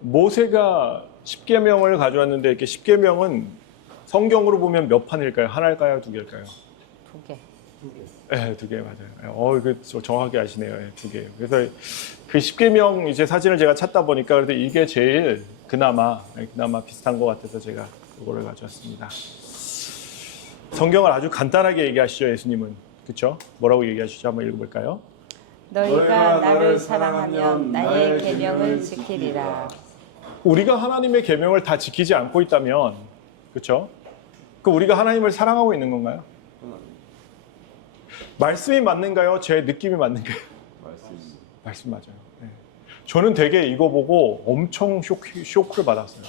모세가 십계명을 가져왔는데 이렇게 십계명은 성경으로 보면 몇 판일까요? 하나일까요? 두 개일까요? 두 개. 네, 두 개 맞아요. 이거 정확하게 아시네요. 네, 두 개. 그래서 그 십계명 이제 사진을 제가 찾다 보니까 그래도 이게 제일 그나마 비슷한 것 같아서 제가 이거를 가져왔습니다. 성경을 아주 간단하게 얘기하시죠, 예수님은. 그렇죠? 뭐라고 얘기하시죠? 한번 읽어볼까요? 너희가 나를 사랑하면 나의 계명을 지키리라. 우리가 하나님의 계명을 다 지키지 않고 있다면, 그렇죠? 그 우리가 하나님을 사랑하고 있는 건가요? 말씀이 맞는가요? 제 느낌이 맞는가요? 말씀 맞아요. 네. 저는 되게 이거 보고 엄청 쇼크를 받았어요.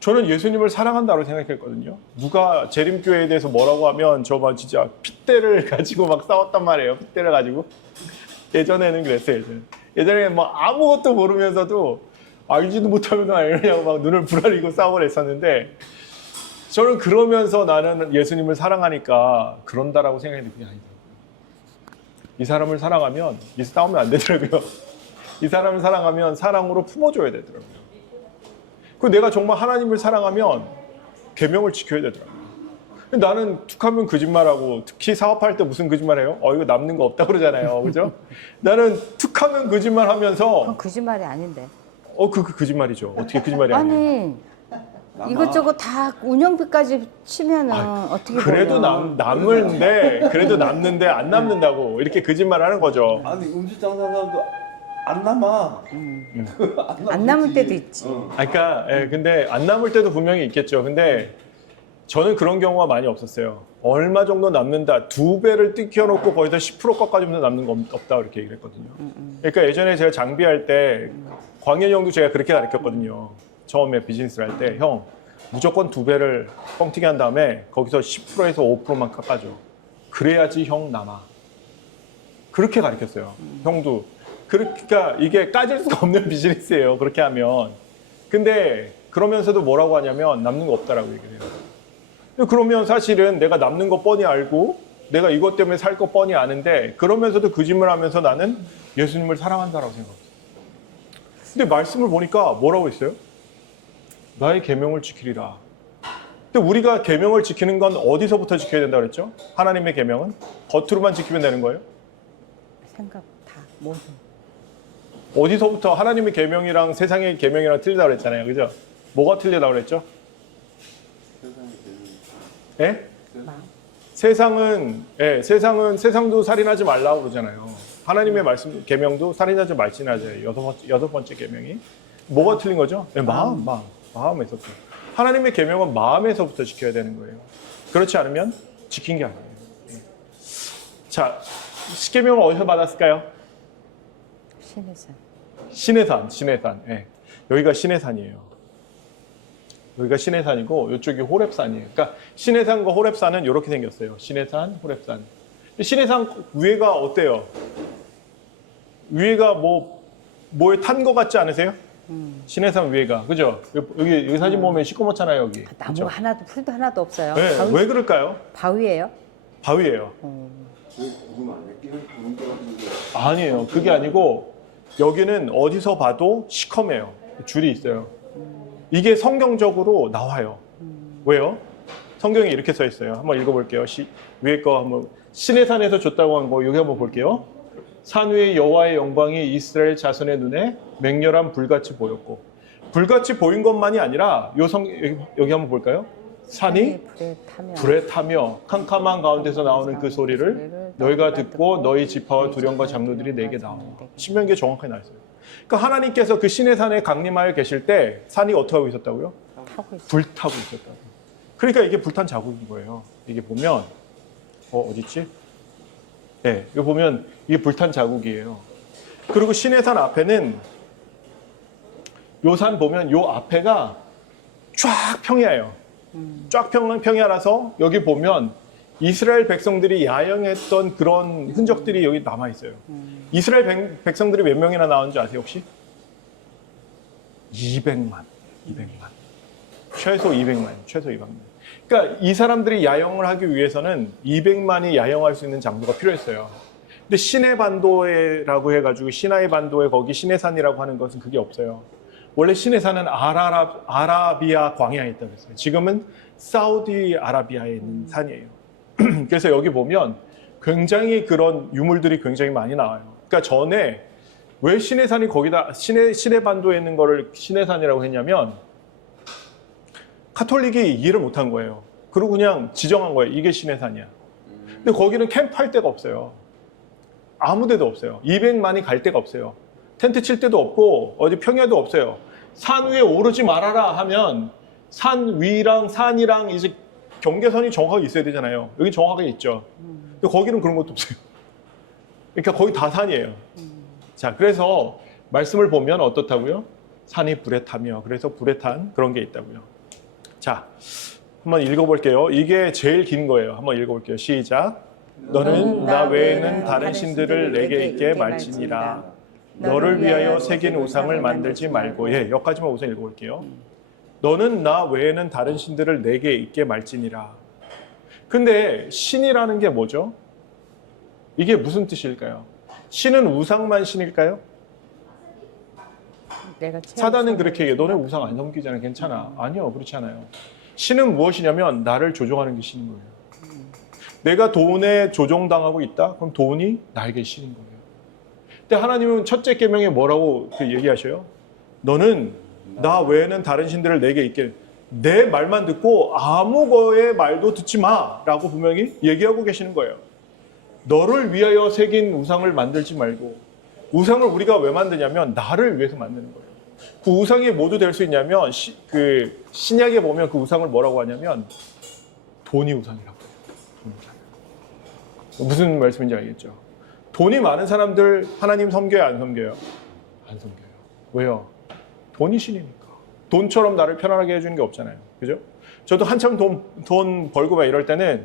저는 예수님을 사랑한다고 생각했거든요. 누가 재림교회에 대해서 뭐라고 하면 저 막 진짜 핏대를 가지고 막 싸웠단 말이에요. 핏대를 가지고. 예전에는 그랬어요. 예전에 뭐 아무것도 모르면서도 알지도 못하면 이러냐고 막 눈을 부라리고 싸움을 했었는데 저는 그러면서 나는 예수님을 사랑하니까 그런다라고 생각했는데 그게 아니더라고요. 이 사람을 사랑하면 이 싸우면 안 되더라고요. 이 사람을 사랑하면 사랑으로 품어줘야 되더라고요. 그리고 내가 정말 하나님을 사랑하면 계명을 지켜야 되더라고요. 나는 툭하면 거짓말하고 특히 사업할 때 무슨 거짓말해요? 이거 남는 거 없다 그러잖아요. 그죠? 나는 툭하면 거짓말하면서 그건 거짓말이 아닌데. 그 거짓말이죠. 어떻게 거짓말이 아니에요? 아니 이것저것 다 운영비까지 치면은 어떻게 그래도 보면. 그래도 남는데 안 남는다고 이렇게 거짓말하는 거죠. 아니 음식 장사도 안 남아. 안 남을 때도 있지. 그러니까 근데 안 남을 때도 분명히 있겠죠. 근데 저는 그런 경우가 많이 없었어요. 얼마 정도 남는다. 2배를 뜯겨놓고 거기서 10% 깎아주면 남는 거 없다 이렇게 얘기를 했거든요. 그러니까 예전에 제가 장비할 때 광현이 형도 제가 그렇게 가르쳤거든요. 처음에 비즈니스를 할 때 형 무조건 2배를 뻥튀기 한 다음에 거기서 10%에서 5%만 깎아줘. 그래야지 형 남아. 그렇게 가르쳤어요. 형도. 그러니까 이게 까질 수가 없는 비즈니스예요. 그렇게 하면. 근데 그러면서도 뭐라고 하냐면 남는 거 없다라고 얘기를 해요. 그러면 사실은 내가 남는 거 뻔히 알고 내가 이것 때문에 살 거 뻔히 아는데 그러면서도 거짓말 하면서 나는 예수님을 사랑한다라고 생각합니다. 근데 말씀을 보니까 뭐라고 했어요? 나의 계명을 지키리라. 근데 우리가 계명을 지키는 건 어디서부터 지켜야 된다고 그랬죠? 하나님의 계명은 겉으로만 지키면 되는 거예요? 생각 다 모든. 어디서부터 하나님의 계명이랑 세상의 계명이랑 틀리다고 그랬잖아요. 그죠? 뭐가 틀리다고 그랬죠? 예? 세상도 살인하지 말라고 그러잖아요. 하나님의 말씀 계명도 살인하지 말지나죠. 여섯 번째 계명이 뭐가 틀린 거죠? 마음에서부터. 하나님의 계명은 마음에서부터 지켜야 되는 거예요. 그렇지 않으면 지킨 게 아니에요. 자, 십계명을 어디서 받았을까요? 신의 산. 신의 산. 예. 여기가 신의 산이에요. 여기가 신의 산이고 이쪽이 호렙산이에요. 그러니까 신의 산과 호렙산은 이렇게 생겼어요. 신의 산, 호렙산. 신의 산 위에가 어때요? 위에가 뭐에 탄 거 같지 않으세요? 신의 산 위에가. 그죠? 여기 사진 보면 시꺼멓잖아요, 여기. 나무 그죠? 하나도 풀도 하나도 없어요. 네, 왜 그럴까요? 바위예요? 바위예요. 구름 안 냈기는 구름 떨어지는 아니에요. 그게 아니고 여기는 어디서 봐도 시커매요. 줄이 있어요. 이게 성경적으로 나와요. 왜요? 성경에 이렇게 써 있어요. 한번 읽어볼게요. 위에 거 한번 신의 산에서 줬다고 한 거 여기 한번 볼게요. 산 위의 여호와의 영광이 이스라엘 자손의 눈에 맹렬한 불같이 보였고 불같이 보인 것만이 아니라 여기 한번 볼까요? 산이 불에 타며 캄캄한 가운데서 나오는 그 소리를 너희가 듣고 너희 지파와 두령과 장로들이 내게 나온다. 신명기에 정확하게 나와 있어요. 그러니까 하나님께서 그 신의 산에 강림하여 계실 때 산이 어떻게 하고 있었다고요? 불타고 있었다고. 그러니까 이게 불탄 자국인 거예요. 이게 보면 어딨지? 네, 이거 보면 이게 불탄 자국이에요. 그리고 신의 산 앞에는 요 산 보면 요 앞에가 쫙 평야예요. 쫙 평야라서 여기 보면 이스라엘 백성들이 야영했던 그런 흔적들이 여기 남아 있어요. 이스라엘 백성들이 몇 명이나 나오는지 아세요 혹시? 200만. 최소 200만. 그러니까 이 사람들이 야영을 하기 위해서는 200만이 야영할 수 있는 장소가 필요했어요. 근데 시내 반도라고 해가지고 시나이 반도에 거기 시내산이라고 하는 것은 그게 없어요. 원래 신의 산은 아라비아 광야에 있다고 했어요. 지금은 사우디아라비아에 있는 산이에요. 그래서 여기 보면 굉장히 그런 유물들이 굉장히 많이 나와요. 그러니까 전에 왜 신의 산이 거기다 시내 반도에 있는 거를 신의 산이라고 했냐면 카톨릭이 이해를 못한 거예요. 그리고 그냥 지정한 거예요. 이게 신의 산이야. 근데 거기는 캠프할 데가 없어요. 아무 데도 없어요. 200만이 갈 데가 없어요. 텐트 칠 데도 없고 어디 평야도 없어요. 산 위에 오르지 말아라 하면 산 위랑 산이랑 이제 경계선이 정확하게 있어야 되잖아요. 여기 정확하게 있죠. 근데 거기는 그런 것도 없어요. 그러니까 거의 다 산이에요. 자, 그래서 말씀을 보면 어떻다고요? 산이 불에 타며, 그래서 불에 탄 그런 게 있다고요. 자, 한번 읽어볼게요. 이게 제일 긴 거예요. 한번 읽어볼게요. 시작. 너는 나 외에는 다른 신들을 내게 있게 말지니라. 너를 위하여 새긴 우상을 만들지 말고. 예, 여기까지만 우선 읽어볼게요. 너는 나 외에는 다른 신들을 내게 있게 말지니라. 근데 신이라는 게 뭐죠? 이게 무슨 뜻일까요? 신은 우상만 신일까요? 사단은 그렇게 얘기해요. 너네 우상 안 섬기잖아. 괜찮아. 아니요. 그렇지 않아요. 신은 무엇이냐면 나를 조종하는 게 신인 거예요. 내가 돈에 조종당하고 있다? 그럼 돈이 나에게 신인 거예요. 근데 하나님은 첫째 계명에 뭐라고 얘기하셔요? 너는 나 외에는 다른 신들을 내게 있게, 내 말만 듣고 아무 거의 말도 듣지 마 라고 분명히 얘기하고 계시는 거예요. 너를 위하여 새긴 우상을 만들지 말고. 우상을 우리가 왜 만드냐면 나를 위해서 만드는 거예요. 그 우상이 뭐도 될 수 있냐면 그 신약에 보면 그 우상을 뭐라고 하냐면 돈이 우상이라고 해요. 돈이 우상. 무슨 말씀인지 알겠죠? 돈이 많은 사람들 하나님 섬겨요, 안 섬겨요? 안 섬겨요. 왜요? 돈이 신이니까. 돈처럼 나를 편안하게 해주는 게 없잖아요. 그죠? 저도 한참 돈 벌고 막 이럴 때는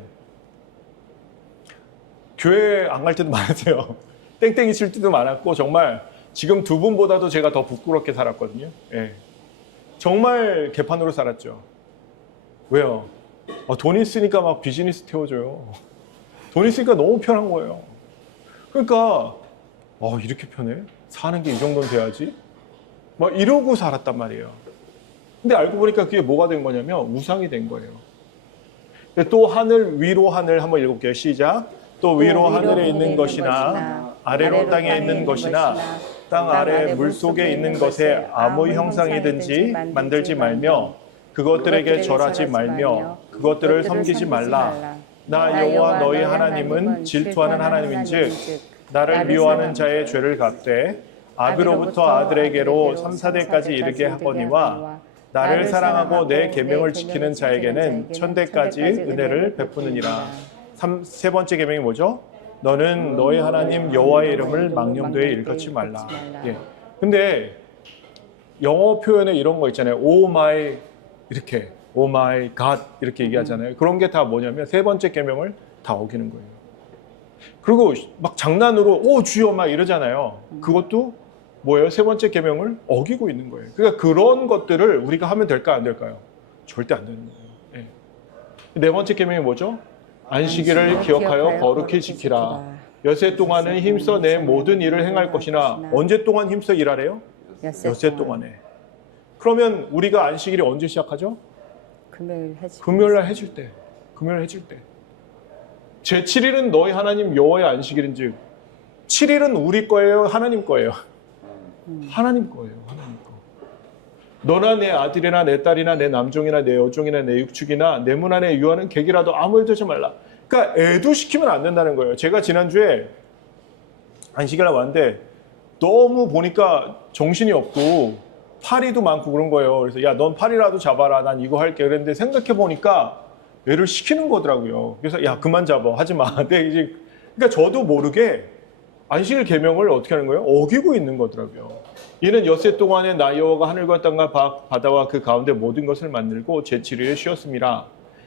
교회 안 갈 때도 많았어요. 땡땡이 칠 때도 많았고, 정말 지금 두 분보다도 제가 더 부끄럽게 살았거든요. 예. 정말 개판으로 살았죠. 왜요? 돈 있으니까 막 비즈니스 태워줘요. 돈 있으니까 너무 편한 거예요. 그러니까 이렇게 편해? 사는 게 이 정도는 돼야지? 막 이러고 살았단 말이에요. 근데 알고 보니까 그게 뭐가 된 거냐면 우상이 된 거예요. 또 하늘 위로 하늘 한번 읽어볼게요. 시작. 또 위로 하늘에 있는 것이나 아래로 땅에 있는 것이나 땅 아래 물속에 있는 것에 아무 형상이든지 만들지 말며 그것들에게 절하지 말며 그것들을 섬기지 말라. 나 여호와 너희 하나님은 질투하는 하나님인즉 나를 미워하는 자의 죄를 갚되 아비로부터 아들에게로 3, 4대까지 이르게 하거니와 나를 사랑하고 내 계명을 지키는 자에게는 천대까지 은혜를 베푸느니라. 세 번째 계명이 뭐죠? 너는 너희 하나님 여호와의 이름을 망령되이 일컫지 말라. 예. 근데 영어 표현에 이런 거 있잖아요. 오 마이 이렇게, 오 마이 갓 이렇게 얘기하잖아요. 그런 게 다 뭐냐면 세 번째 계명을 다 어기는 거예요. 그리고 막 장난으로 오 주여 막 이러잖아요. 그것도 뭐예요? 세 번째 계명을 어기고 있는 거예요. 그러니까 그런 것들을 우리가 하면 될까 안 될까요? 절대 안 되는 거예요. 예. 네 번째 계명이 뭐죠? 안식일을 기억하여 거룩히 지키라. 여세 동안은 힘써 내 모든 일을 행할 것이나 언제 동안 힘써 일하래요? 여세 동안에. 그러면 우리가 안식일이 언제 시작하죠? 금요일 날 해질 때. 금요일 해질 때. 제7일은 너희 하나님 여호와의 안식일인즉 7일은 우리 거예요? 하나님 거예요? 하나님 거예요. 하나님 거. 너나 내 아들이나 내 딸이나 내 남종이나 내 여종이나 내 육축이나 내 문 안에 유하는 객이라도 아무 일도 하지 말라. 그러니까 애도시키면 안 된다는 거예요. 제가 지난주에 안식일 날 왔는데 너무 보니까 정신이 없고 파리도 많고 그런 거예요. 그래서 야, 넌 파리라도 잡아라. 난 이거 할게. 그랬는데 생각해 보니까 애를 시키는 거더라고요. 그래서 야, 그만 잡아. 하지 마. 근데 이제 그러니까 저도 모르게 안식일 계명을 어떻게 하는 거예요? 어기고 있는 거더라고요. 이는 엿새 동안에 나 여호와가 하늘과 땅과 바다와 그 가운데 모든 것을 만들고 제7일에 쉬었습니다.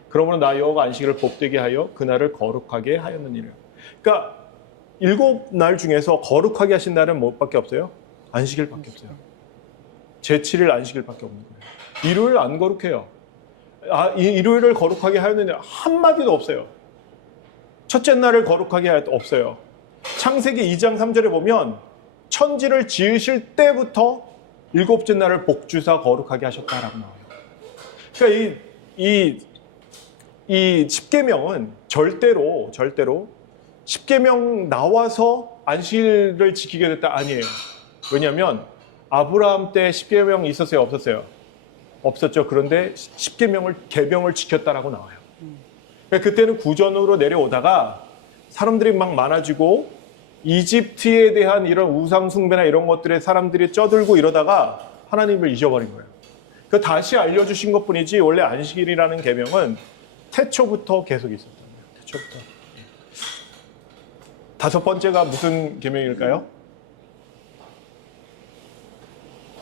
그러므로 나 여호와가 안식일을 복되게 하여 그날을 거룩하게 하였느니라. 그러니까 7날 중에서 거룩하게 하신 날은 뭐밖에 없어요? 안식일밖에 없어요. 제7일 안식일밖에 없는 거예요. 일요일 안 거룩해요. 일요일을 거룩하게 하였느냐 한마디도 없어요. 첫째 날을 거룩하게 하였 없어요. 창세기 2장 3절에 보면 천지를 지으실 때부터 일곱째 날을 복주사 거룩하게 하셨다라고 나와요. 그러니까 이 십계명은 절대로 십계명 나와서 안식일을 지키게 됐다 아니에요. 왜냐하면 아브라함 때 십계명 있었어요, 없었어요? 없었죠. 그런데 십계명을 계명을 지켰다라고 나와요. 그러니까 그때는 구전으로 내려오다가 사람들이 막 많아지고 이집트에 대한 이런 우상 숭배나 이런 것들에 사람들이 쩌들고 이러다가 하나님을 잊어버린 거예요. 그 다시 알려주신 것뿐이지 원래 안식일이라는 계명은 태초부터 계속 있었던 거예요. 태초부터. 다섯 번째가 무슨 계명일까요?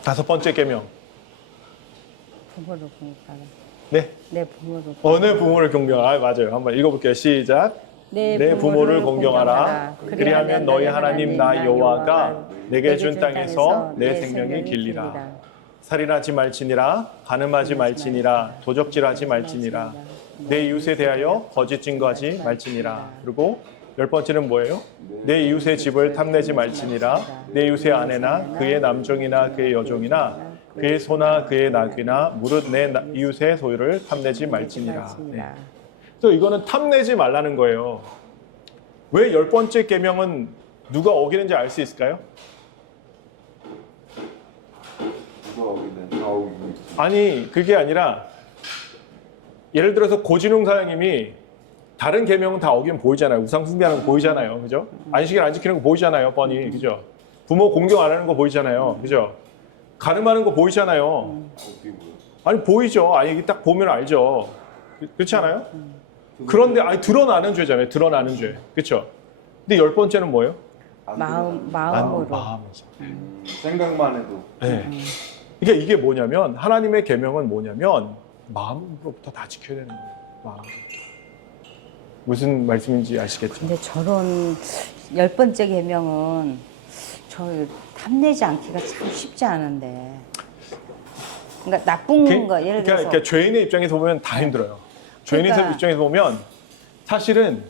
다섯 번째 계명. 부모를 공경하라. 네. 내 부모를. 어느 부모를 공경하라. 맞아요. 한번 읽어볼게요. 시작. 내 부모를 공경하라. 그리하면 너희 하나님 나 여호와가 내게 준 땅에서 내 생명이 길리라. 살인하지 말지니라. 간음하지 말지니라. 도적질하지 말지니라. 내 이웃에 대하여 거짓 증거하지 말지니라. 그리고 열 번째는 뭐예요? 내 이웃의 집을 탐내지 말지니라. 내 이웃의 아내나 그의 남종이나 그의 여종이나 그의 소나 그의 나귀나 무릇 내 이웃의 소유를 탐내지 말지니라. 네. 그래서 이거는 탐내지 말라는 거예요. 왜 열 번째 계명은 누가 어기는지 알 수 있을까요? 누가 어기네. 다 어기고 있어. 아니 그게 아니라 예를 들어서 고진웅 사장님이 다른 계명은 다 어기면 보이잖아요. 우상 숭배하는 거 보이잖아요. 그죠? 안식일 안 지키는 거 보이잖아요. 뻔히. 그죠? 부모 공경 안 하는 거 보이잖아요. 그죠? 간음하는 거 보이잖아요. 어떻게 보여? 아니 보이죠. 아니 딱 보면 알죠. 그렇지 않아요? 그런데 아니 드러나는 죄잖아요. 드러나는 죄. 그렇죠? 근데 열 번째는 뭐예요? 안 마음으로. 마음에서. 생각만 해도. 네. 그러니까 이게 뭐냐면 하나님의 계명은 뭐냐면 마음으로부터 다 지켜야 되는 거예요. 마음으로부터. 무슨 말씀인지 아시겠죠? 근데 저런 열 번째 계명은 저 탐내지 않기가 참 쉽지 않은데. 그러니까 나쁜 거 예를 들어서. 그러니까 죄인의 입장에서 보면 다 힘들어요. 죄인의 그러니까. 입장에서 보면 사실은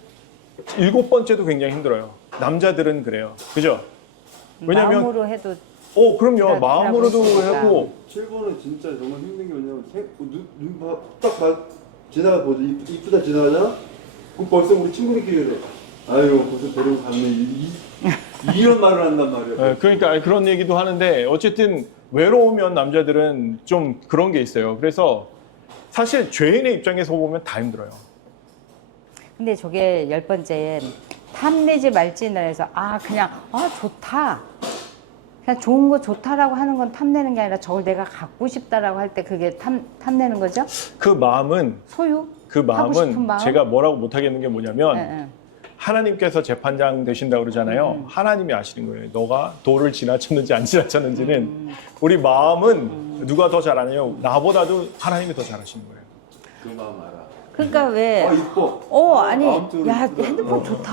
일곱 번째도 굉장히 힘들어요. 남자들은 그래요. 그죠? 왜냐면 마음으로 해도 그럼요. 마음으로도 있으니까. 하고 7번은 진짜 정말 힘든 게 뭐냐면 눈딱 지나가 보죠. 이쁘다 지나가잖아. 그럼 벌써 우리 친구들끼리 그래. 아유 벌써 데리고 갔네. 이런 말을 한단 말이야. 네, 그러니까 그런 얘기도 하는데 어쨌든 외로우면 남자들은 좀 그런 게 있어요. 그래서 사실 죄인의 입장에서 보면 다 힘들어요. 근데 저게 열 번째엔 탐내지 말지는 해서 그냥 좋다. 그냥 좋은 거 좋다라고 하는 건 탐내는 게 아니라 저걸 내가 갖고 싶다라고 할 때 그게 탐내는 거죠? 그 마음은 소유? 그 하고 싶은 마음은 마음? 제가 뭐라고 못하겠는 게 뭐냐면 예. 하나님께서 재판장 되신다고 그러잖아요. 하나님이 아시는 거예요. 너가 도를 지나쳤는지 안 지나쳤는지는 우리 마음은 누가 더 잘 아냐요? 나보다도 하나님이 더 잘 아시는 거예요. 그 마음 알아. 그러니까 왜? 이뻐. 아니, 마음대로 야, 이쁘다. 핸드폰 좋다.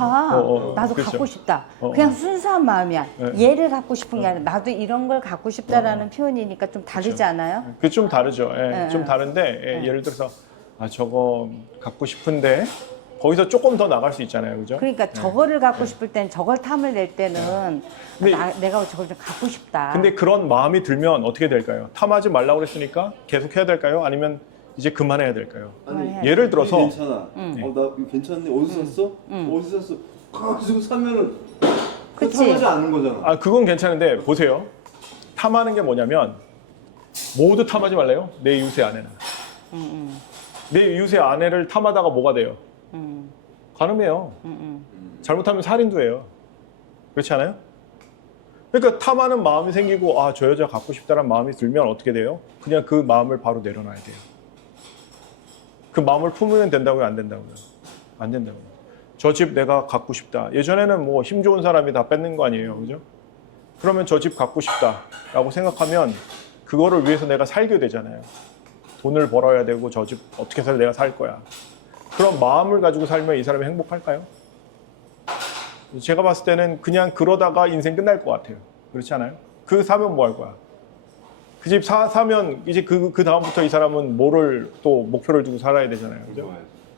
나도 그렇죠. 갖고 싶다. 어, 그냥 순수한 마음이야. 네. 얘를 갖고 싶은 게 아니라 나도 이런 걸 갖고 싶다라는 표현이니까 좀 다르지 않아요? 그게 좀 다르죠. 예, 네. 좀 다른데 예를 들어서 저거 갖고 싶은데 거기서 조금 더 나갈 수 있잖아요. 그죠? 그러니까 저거를 갖고 싶을 땐 저걸 탐을 낼 때는 근데 내가 저걸 좀 갖고 싶다. 근데 그런 마음이 들면 어떻게 될까요? 탐하지 말라고 그랬으니까 계속 해야 될까요? 아니면 이제 그만해야 될까요? 그만해야지. 예를 들어서 괜찮아. 나 이거 괜찮네. 어디서 샀어? 어디서 샀어? 가지고 사면은 그 그치. 탐하지 않는 거잖아. 그건 괜찮은데 보세요. 탐하는 게 뭐냐면 모두 탐하지 말래요. 내 이웃의 아내는. 내 이웃의 아내를 탐하다가 뭐가 돼요? 간음해요. 잘못하면 살인도 해요. 그렇지 않아요? 그러니까 탐하는 마음이 생기고 저 여자 갖고 싶다는 마음이 들면 어떻게 돼요? 그냥 그 마음을 바로 내려놔야 돼요. 그 마음을 품으면 된다고요? 안 된다고요? 안 된다고요. 저 집 내가 갖고 싶다. 예전에는 뭐 힘 좋은 사람이 다 뺏는 거 아니에요. 그죠? 그러면 저 집 갖고 싶다라고 생각하면 그거를 위해서 내가 살게 되잖아요. 돈을 벌어야 되고 저 집 어떻게 해서 내가 살 거야. 그런 마음을 가지고 살면 이 사람이 행복할까요? 제가 봤을 때는 그냥 그러다가 인생 끝날 것 같아요. 그렇지 않아요? 그 사면 뭐 할 거야? 그 집 사면 이제 그 다음부터 이 사람은 뭐를 또 목표를 두고 살아야 되잖아요. 그죠?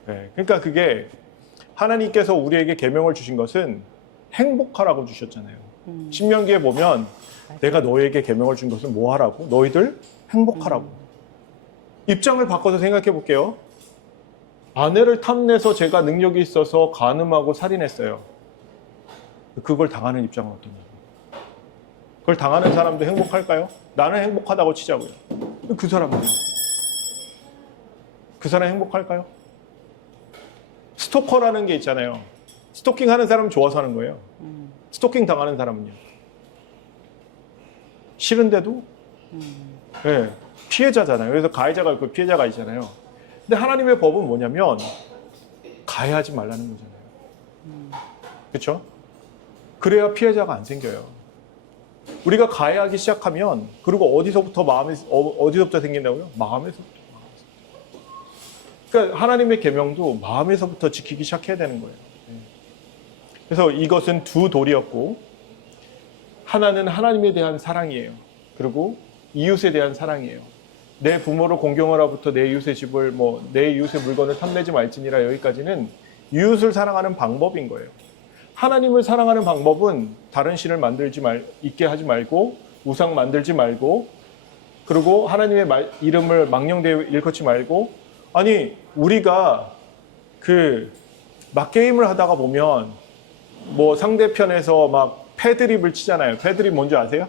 네. 그러니까 그게 하나님께서 우리에게 계명을 주신 것은 행복하라고 주셨잖아요. 신명기에 보면 내가 너희에게 계명을 준 것은 뭐 하라고? 너희들 행복하라고. 입장을 바꿔서 생각해 볼게요. 아내를 탐내서 제가 능력이 있어서 간음하고 살인했어요. 그걸 당하는 입장은 어떠냐? 그걸 당하는 사람도 행복할까요? 나는 행복하다고 치자고요. 그 사람은 그 사람 행복할까요? 스토커라는 게 있잖아요. 스토킹 하는 사람은 좋아서 하는 거예요. 스토킹 당하는 사람은요. 싫은데도 네, 피해자잖아요. 그래서 가해자가 있고 피해자가 있잖아요. 근데 하나님의 법은 뭐냐면 가해하지 말라는 거잖아요. 그렇죠? 그래야 피해자가 안 생겨요. 우리가 가해하기 시작하면 그리고 어디서부터 생긴다고요? 마음에서부터. 그러니까 하나님의 계명도 마음에서부터 지키기 시작해야 되는 거예요. 그래서 이것은 두 돌이었고 하나는 하나님에 대한 사랑이에요. 그리고 이웃에 대한 사랑이에요. 내 부모를 공경하라부터 내 이웃의 집을 내 이웃의 물건을 탐내지 말지니라 여기까지는 이웃을 사랑하는 방법인 거예요. 하나님을 사랑하는 방법은 다른 신을 있게 하지 말고 우상 만들지 말고 그리고 하나님의 이름을 망령되이 일컫지 말고 아니 우리가 막 게임을 하다가 보면 상대편에서 막 패드립을 치잖아요. 패드립 뭔지 아세요?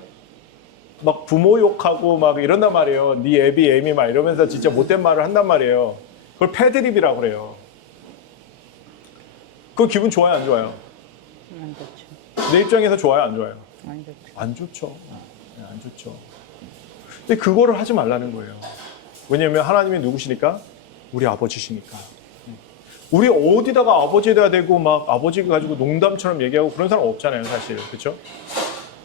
막 부모 욕하고 막 이런단 말이에요. 네 애비 애미 막 이러면서 진짜 못된 말을 한단 말이에요. 그걸 패드립이라고 그래요. 그거 기분 좋아요, 안 좋아요? 안 좋죠. 내 입장에서 좋아요, 안 좋아요? 안 좋죠. 안 좋죠. 안 좋죠. 근데 그거를 하지 말라는 거예요. 왜냐하면 하나님이 누구시니까? 우리 아버지시니까. 우리 어디다가 아버지에다 대고 막 아버지 가지고 농담처럼 얘기하고 그런 사람 없잖아요, 사실. 그렇죠?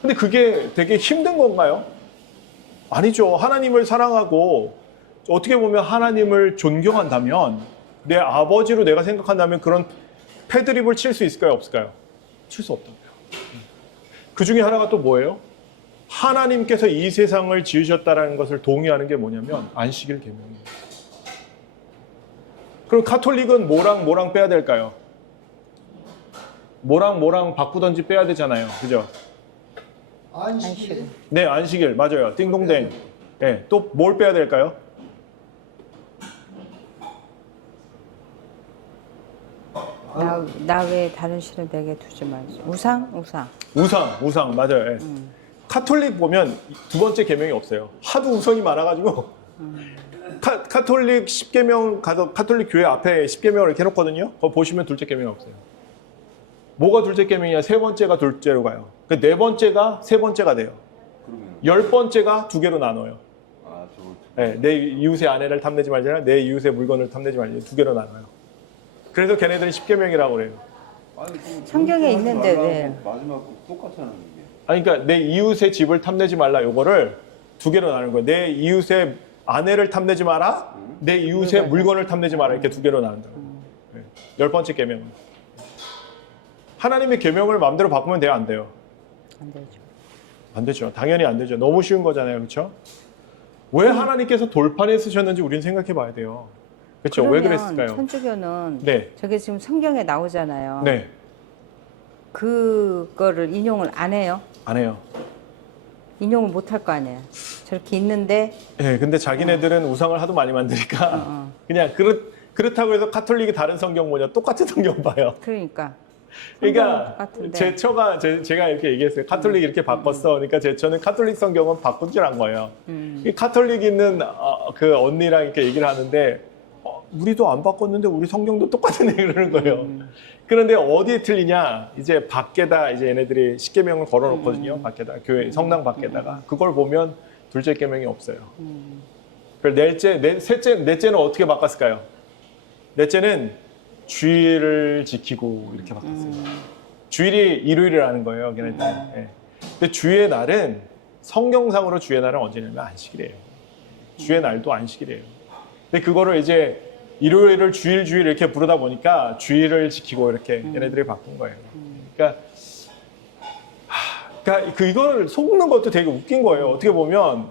근데 그게 되게 힘든 건가요? 아니죠. 하나님을 사랑하고 어떻게 보면 하나님을 존경한다면 내 아버지로 내가 생각한다면 그런 패드립을 칠 수 있을까요? 없을까요? 칠 수 없다고요. 그 중에 하나가 또 뭐예요? 하나님께서 이 세상을 지으셨다는 것을 동의하는 게 뭐냐면 안식일 계명이에요. 그럼 카톨릭은 뭐랑 빼야 될까요? 뭐랑 바꾸던지 빼야 되잖아요. 그죠? 안식일. 네, 안식일. 맞아요. 띵동댕. 네, 또 뭘 빼야 될까요? 나 외에 다른 신을 내게 두지 말지. 우상. 우상. 맞아요. 네. 카톨릭 보면 두 번째 계명이 없어요. 하도 우상이 많아가지고 카톨릭 10계명 가서 카톨릭 교회 앞에 10계명을 이렇게 해놓거든요. 그거 보시면 둘째 계명이 없어요. 뭐가 둘째 계명이냐? 세 번째가 둘째로 가요. 그 네 번째가 세 번째가 돼요. 그러면 10번째가 두 개로 나눠요. 저거 네, 내 이웃의 아내를 탐내지 말자, 내 이웃의 물건을 탐내지 말자. 두 개로 나눠요. 그래서 걔네들이 10계명이라고 그래요. 성경에 있는데 왜? 마지막 거 똑같잖아요 이게. 아니, 그러니까 내 이웃의 집을 탐내지 말라. 요거를 두 개로 나누는 거예요. 내 이웃의 아내를 탐내지 마라. 내 이웃의 물건을 탐내지 마라. 이렇게 두 개로 나눈다고. 네. 10번째 계명. 하나님의 계명을 마음대로 바꾸면 돼요, 안 돼요? 안 되죠. 안 되죠. 당연히 안 되죠. 너무 쉬운 거잖아요, 그렇죠? 왜 하나님께서 돌판에 쓰셨는지 우리는 생각해 봐야 돼요. 그렇죠? 왜 그랬을까요? 천주교는 네. 저게 지금 성경에 나오잖아요. 네, 그거를 인용을 안 해요. 안 해요. 인용을 못 할 거 아니에요. 저렇게 있는데 네, 근데 자기네들은 우상을 하도 많이 만드니까 그냥 그렇다고 해서 카톨릭이 다른 성경 보냐? 똑같은 성경 봐요. 그러니까 그러니까 똑같은데. 제가 이렇게 얘기했어요. 카톨릭 이렇게 바꿨어. 그러니까 제처는 카톨릭 성경은 바꾼 줄 안 거예요. 이 카톨릭 있는 그 언니랑 이렇게 얘기를 하는데 우리도 안 바꿨는데 우리 성경도 똑같은 얘기를 하는 거예요. 그런데 어디에 틀리냐? 이제 밖에다 이제 얘네들이 십계명을 걸어놓거든요. 밖에다 교회 성당 밖에다가 그걸 보면 둘째 계명이 없어요. 그리고 넷째는 어떻게 바꿨을까요? 넷째는 주일을 지키고 이렇게 바꿨어요. 주일이 일요일이라는 거예요, 걔네들. 예. 근데 주의 날은 성경상으로 주의 날은 언제냐면 안식이래요. 주의 날도 안식이래요. 근데 그거를 이제 일요일을 주일 이렇게 부르다 보니까 주일을 지키고 이렇게 얘네들이 바꾼 거예요. 그러니까 이걸 속는 것도 되게 웃긴 거예요. 어떻게 보면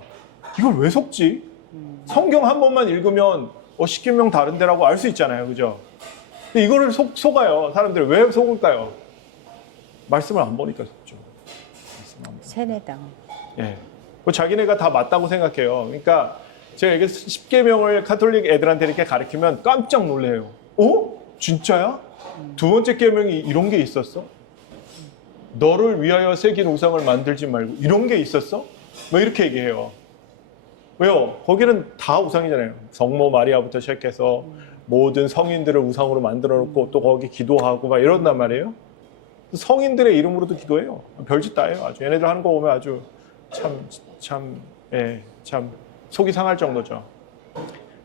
이걸 왜 속지? 성경 한 번만 읽으면 십계명 다른 데라고 알 수 있잖아요, 그죠? 근데 이거를 속아요. 사람들이 왜 속을까요? 말씀을 안 보니까 속죠. 세뇌당. 예. 뭐 자기네가 다 맞다고 생각해요. 그러니까 제가 이게 10계명을 카톨릭 애들한테 이렇게 가르치면 깜짝 놀래요. 어? 진짜야? 두 번째 계명이 이런 게 있었어? 너를 위하여 새긴 우상을 만들지 말고 이런 게 있었어? 뭐 이렇게 얘기해요. 왜요? 거기는 다 우상이잖아요. 성모 마리아부터 시작해서 모든 성인들을 우상으로 만들어 놓고 또 거기 기도하고 막 이런단 말이에요. 성인들의 이름으로도 기도해요. 별짓 다 해요. 아주 얘네들 하는 거 보면 아주 참 속이 상할 정도죠.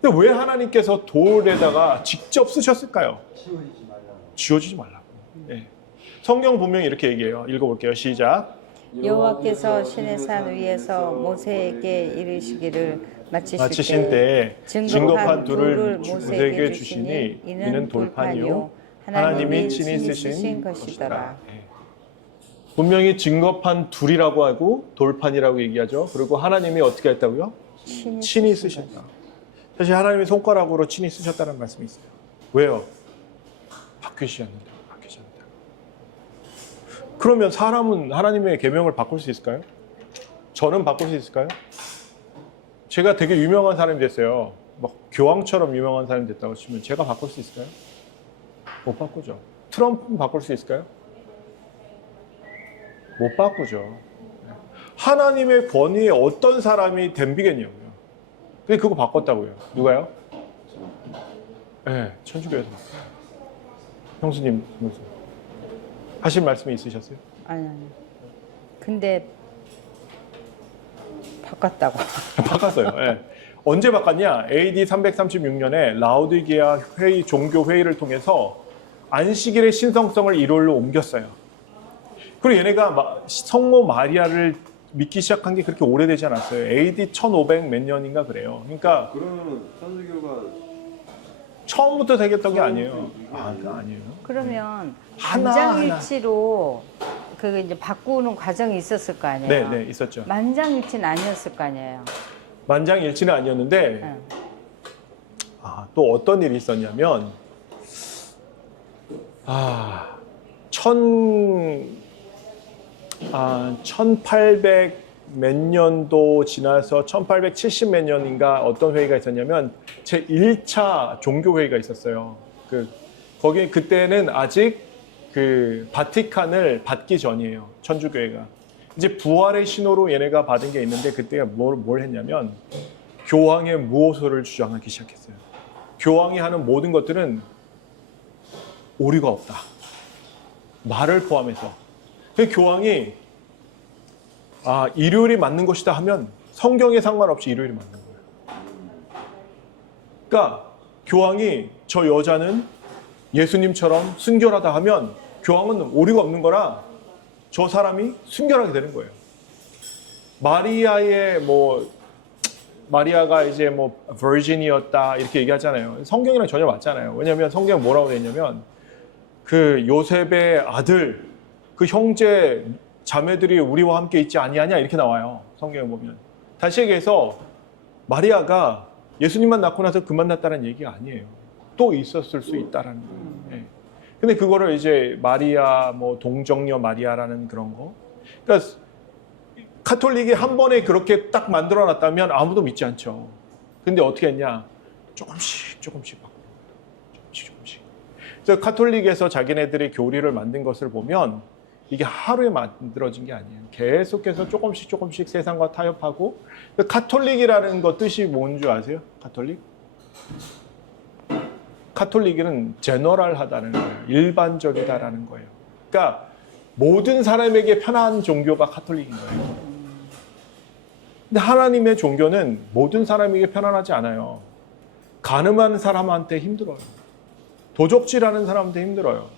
근데 왜 하나님께서 돌에다가 직접 쓰셨을까요? 지워지지 말라고. 예. 성경 분명히 이렇게 얘기해요. 읽어볼게요. 시작. 여호와께서 시내 산 위에서 모세에게 이르시기를 마치신 때에 증거판 둘을 모세에게 주시니 이는 돌판이요 하나님이 친히 쓰신 것이더라. 예. 분명히 증거판 둘이라고 하고 돌판이라고 얘기하죠. 그리고 하나님이 어떻게 했다고요? 친히 쓰셨다. 사실 하나님이 손가락으로 친히 쓰셨다는 말씀이 있어요. 왜요? 바뀌지 않는다. 바뀌지 않는다. 그러면 사람은 하나님의 계명을 바꿀 수 있을까요? 저는 바꿀 수 있을까요? 제가 되게 유명한 사람이 됐어요. 막 교황처럼 유명한 사람이 됐다고 치면 제가 바꿀 수 있을까요? 못 바꾸죠. 트럼프는 바꿀 수 있을까요? 못 바꾸죠. 하나님의 권위에 어떤 사람이 덤비겠냐고요. 근데 그거 바꿨다고요. 누가요? 네, 천주교에서 바꿨어요. 형수님 하실 말씀이 있으셨어요? 아니. 근데 바꿨다고. 바꿨어요. 네. 언제 바꿨냐? AD 336년에 라우디게아 회의, 종교 회의를 통해서 안식일의 신성성을 일요일로 옮겼어요. 그리고 얘네가 성모 마리아를 믿기 시작한 게 그렇게 오래되지 않았어요. AD 1500 몇 년인가 그래요. 그러니까 그러면 천주교가 처음부터 생겼던 게 아니에요. 그거 아니에요. 그러면 하나. 만장일치로 그 이제 바꾸는 과정이 있었을 거 아니에요. 네, 네, 있었죠. 만장일치는 아니었을 거 아니에요. 만장일치는 아니었는데 네. 또 어떤 일이 있었냐면 1800 몇 년도 지나서 1870 몇 년인가 어떤 회의가 있었냐면 제 1차 종교 회의가 있었어요. 거기 그때는 아직 그 바티칸을 받기 전이에요. 천주교회가. 이제 부활의 신호로 얘네가 받은 게 있는데 그때가 뭘 했냐면 교황의 무호소를 주장하기 시작했어요. 교황이 하는 모든 것들은 오류가 없다. 말을 포함해서. 그 교황이 일요일이 맞는 것이다 하면 성경에 상관없이 일요일이 맞는 거예요. 그러니까 교황이 저 여자는 예수님처럼 순결하다 하면 교황은 오류가 없는 거라 저 사람이 순결하게 되는 거예요. 마리아가 이제 버진이었다 이렇게 얘기하잖아요. 성경이랑 전혀 맞잖아요. 왜냐하면 성경은 뭐라고 되어 있냐면 그 요셉의 아들, 그 형제 자매들이 우리와 함께 있지 아니하냐 이렇게 나와요. 성경에 보면. 다시 얘기해서 마리아가 예수님만 낳고 나서 그만 낳았다는 얘기가 아니에요. 또 있었을 수 있다라는 거예요. 예. 근데 그거를 이제 마리아, 동정녀 마리아라는 그런 거. 그러니까 카톨릭이 한 번에 그렇게 딱 만들어 놨다면 아무도 믿지 않죠. 근데 어떻게 했냐? 조금씩 바꿔. 조금씩. 그래서 카톨릭에서 자기네들이 교리를 만든 것을 보면 이게 하루에 만들어진 게 아니에요. 계속해서 조금씩 세상과 타협하고. 카톨릭이라는 거 뜻이 뭔 줄 아세요? 카톨릭은 제너럴하다는 거예요. 일반적이다라는 거예요. 그러니까 모든 사람에게 편한 종교가 카톨릭인 거예요. 근데 하나님의 종교는 모든 사람에게 편안하지 않아요. 가늠한 사람한테 힘들어요. 도적질하는 사람한테 힘들어요.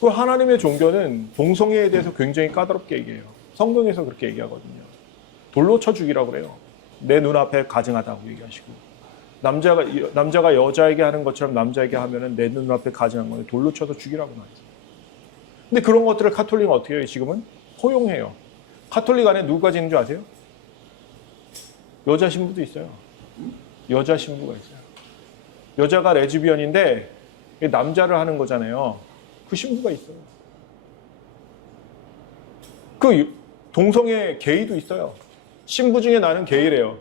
그 하나님의 종교는 동성애에 대해서 굉장히 까다롭게 얘기해요. 성경에서 그렇게 얘기하거든요. 돌로 쳐 죽이라고 그래요. 내 눈앞에 가증하다고 얘기하시고. 남자가 여자에게 하는 것처럼 남자에게 하면은 내 눈앞에 가증한 거예요. 돌로 쳐서 죽이라고 말했어요. 근데 그런 것들을 카톨릭은 어떻게 해요? 지금은 허용해요. 카톨릭 안에 누구가 있는 줄 아세요? 여자 신부도 있어요. 여자 신부가 있어요. 여자가 레즈비언인데 남자를 하는 거잖아요. 그 신부가 있어요. 그 동성애 게이도 있어요. 신부 중에 나는 게이래요.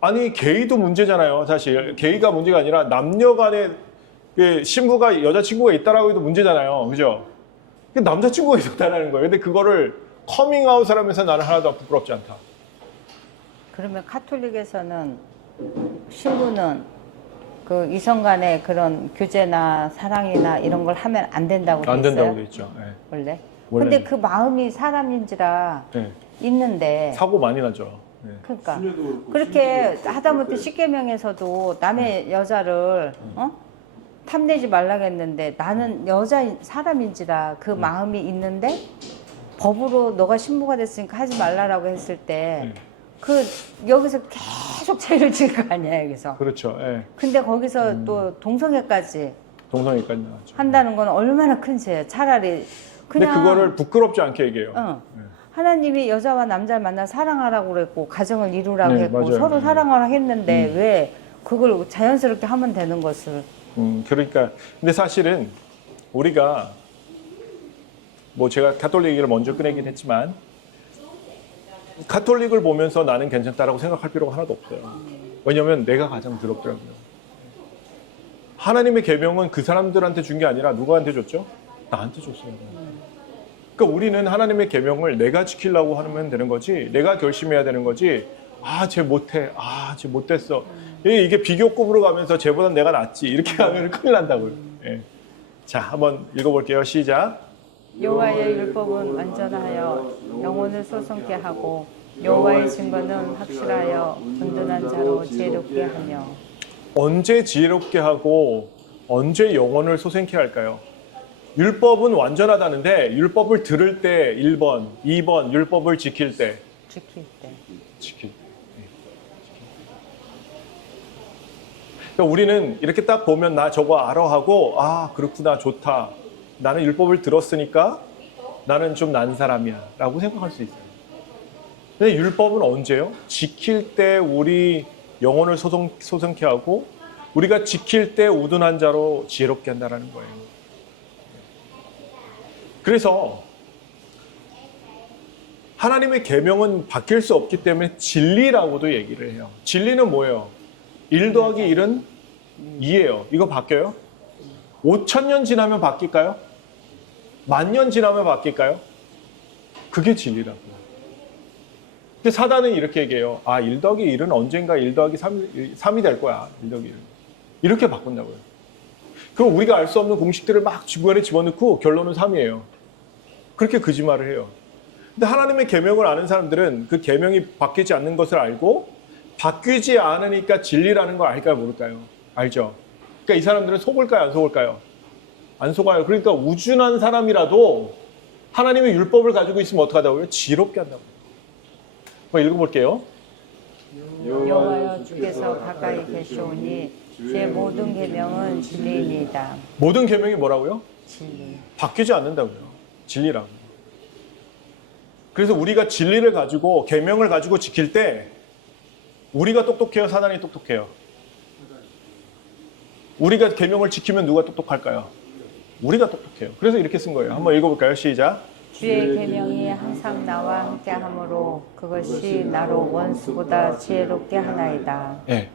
아니 게이도 문제잖아요. 사실 게이가 문제가 아니라 남녀 간에 신부가 여자친구가 있다라고 해도 문제잖아요. 그죠? 남자친구가 있었다는 거예요. 근데 그거를 커밍아웃을 하면서 나는 하나도 부끄럽지 않다. 그러면 카톨릭에서는 신부는 그 이성 간의 그런 교제나 사랑이나 이런 걸 하면 안 된다고 돼 있어요? 안 된다고 돼 있죠. 네. 원래? 원래는. 근데 그 마음이 사람인지라 네. 있는데 사고 많이 나죠. 네. 그러니까 수녀도 그렇고 그렇게 신부도 하다못해 그렇고. 십계명에서도 남의 여자를 탐내지 말라고 했는데 나는 여자 사람인지라 그 마음이 있는데 법으로 너가 신부가 됐으니까 하지 말라라고 했을 때 그 여기서 계속 죄를 질 거 아니야 여기서. 그렇죠. 예. 근데 거기서 또 동성애까지 동성애까지 나왔죠. 한다는 건 얼마나 큰 죄야. 차라리 근데 그냥 그거를 부끄럽지 않게 얘기해요. 네. 하나님이 여자와 남자를 만나 사랑하라고 그랬고 가정을 이루라고 네, 했고 맞아요. 서로 사랑하라고 했는데 왜 그걸 자연스럽게 하면 되는 것을 그러니까 근데 사실은 우리가 뭐 제가 가톨릭 얘기를 먼저 꺼내긴 했지만 가톨릭을 보면서 나는 괜찮다라고 생각할 필요가 하나도 없어요. 왜냐하면 내가 가장 더럽더라고요. 하나님의 계명은 그 사람들한테 준 게 아니라 누구한테 줬죠? 나한테 줬어요. 그러니까 우리는 하나님의 계명을 내가 지키려고 하면 되는 거지, 내가 결심해야 되는 거지. 아, 쟤 못해. 아, 쟤 못됐어. 이게 비교급으로 가면서 쟤보단 내가 낫지. 이렇게 하면 큰일 난다고요. 예. 자, 한번 읽어볼게요. 시작. 여호와의 율법은 완전하여 영혼을 소성케 하고 여호와의 증거는 확실하여 든든한 자로 지혜롭게 하며. 언제 지혜롭게 하고 언제 영혼을 소생케 할까요? 율법은 완전하다는데 율법을 들을 때 1번, 2번 율법을 지킬 때. 지킬 때. 지킬 때. 그러니까 우리는 이렇게 딱 보면 나 저거 알아 하고 아 그렇구나 좋다. 나는 율법을 들었으니까 나는 좀 난 사람이야 라고 생각할 수 있어요. 근데 율법은 언제요? 지킬 때 우리 영혼을 소성케 하고 우리가 지킬 때 우둔한 자로 지혜롭게 한다는 거예요. 그래서 하나님의 계명은 바뀔 수 없기 때문에 진리라고도 얘기를 해요. 진리는 뭐예요? 1 더하기 1은 2예요. 이거 바뀌어요? 5,000년 지나면 바뀔까요? 10,000년 지나면 바뀔까요? 그게 진리라고요. 근데 사단은 이렇게 얘기해요. 아, 1 더하기 1은 언젠가 1 더하기 3이 될 거야. 1 더하기 1은. 이렇게 바꾼다고요. 그럼 우리가 알 수 없는 공식들을 막 주변에 집어넣고 결론은 3이에요. 그렇게 거짓말을 해요. 근데 하나님의 계명을 아는 사람들은 그 계명이 바뀌지 않는 것을 알고 바뀌지 않으니까 진리라는 걸 알까요? 모를까요? 알죠? 그러니까 이 사람들은 속을까요? 안 속을까요? 안 속아요. 그러니까 우준한 사람이라도 하나님의 율법을 가지고 있으면 어떡하다고요? 지혜롭게 한다고요. 한번 읽어볼게요. 여호와여 주께서 가까이 계시오니 주의 모든 계명은 진리이니이다. 모든 계명이 뭐라고요? 진리. 바뀌지 않는다고요. 진리라고. 그래서 우리가 진리를 가지고 계명을 가지고 지킬 때 우리가 똑똑해요? 사단이 똑똑해요? 우리가 계명을 지키면 누가 똑똑할까요? 우리가 똑똑해요. 그래서 이렇게 쓴 거예요. 한번 읽어볼까요? 시작. 주의 계명이 항상 나와 함께하므로 그것이 나로 원수보다 지혜롭게 하나이다. 네.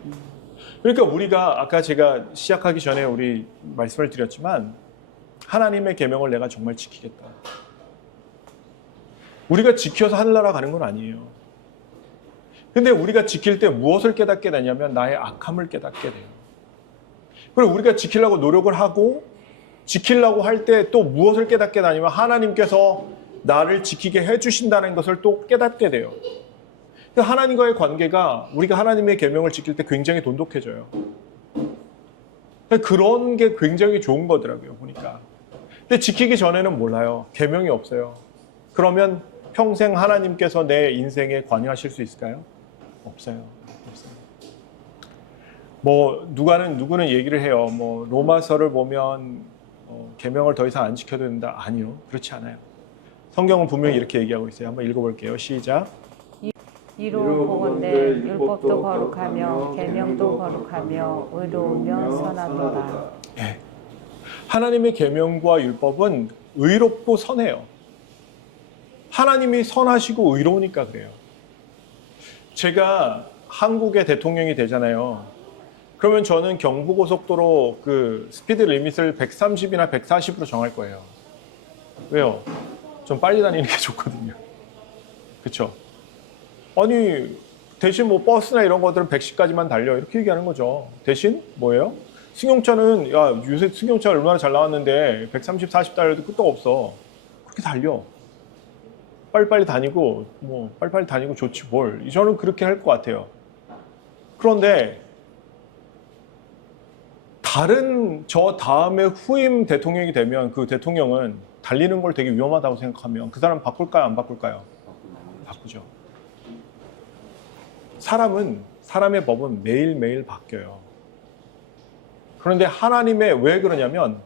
그러니까 우리가 아까 제가 시작하기 전에 우리 말씀을 드렸지만 하나님의 계명을 내가 정말 지키겠다. 우리가 지켜서 하늘나라 가는 건 아니에요. 근데 우리가 지킬 때 무엇을 깨닫게 되냐면 나의 악함을 깨닫게 돼요. 그리고 우리가 지키려고 노력을 하고 지키려고 할 때 또 무엇을 깨닫게 되냐면 하나님께서 나를 지키게 해주신다는 것을 또 깨닫게 돼요. 하나님과의 관계가 우리가 하나님의 계명을 지킬 때 굉장히 돈독해져요. 그런 게 굉장히 좋은 거더라고요, 보니까. 근데 지키기 전에는 몰라요. 계명이 없어요. 그러면 평생 하나님께서 내 인생에 관여하실 수 있을까요? 없어요. 없어요. 뭐 누구는 얘기를 해요. 뭐 로마서를 보면 계명을 더 이상 안 지켜도 된다. 아니요, 그렇지 않아요. 성경은 분명히 이렇게 얘기하고 있어요. 한번 읽어볼게요. 시작. 이로 보건대 율법도 거룩하며 계명도 거룩하며 의로우며 선하도다. 네. 하나님의 계명과 율법은 의롭고 선해요. 하나님이 선하시고 의로우니까 그래요. 제가 한국의 대통령이 되잖아요. 그러면 저는 경부고속도로 그 스피드 리밋을 130이나 140으로 정할 거예요. 왜요? 좀 빨리 다니는 게 좋거든요. 그렇죠? 아니 대신 뭐 버스나 이런 것들은 110까지만 달려 이렇게 얘기하는 거죠. 대신 뭐예요? 승용차는 야 요새 승용차 얼마나 잘 나왔는데 130, 40 달려도 끄떡 없어. 그렇게 달려. 빨리빨리 다니고 뭐 빨리빨리 다니고 좋지 뭘. 저는 그렇게 할 것 같아요. 그런데 다른 저 다음에 후임 대통령이 되면 그 대통령은 달리는 걸 되게 위험하다고 생각하면 그 사람 바꿀까요? 안 바꿀까요? 바꾸죠. 사람의 법은 매일매일 바뀌어요. 그런데 하나님의 왜 그러냐면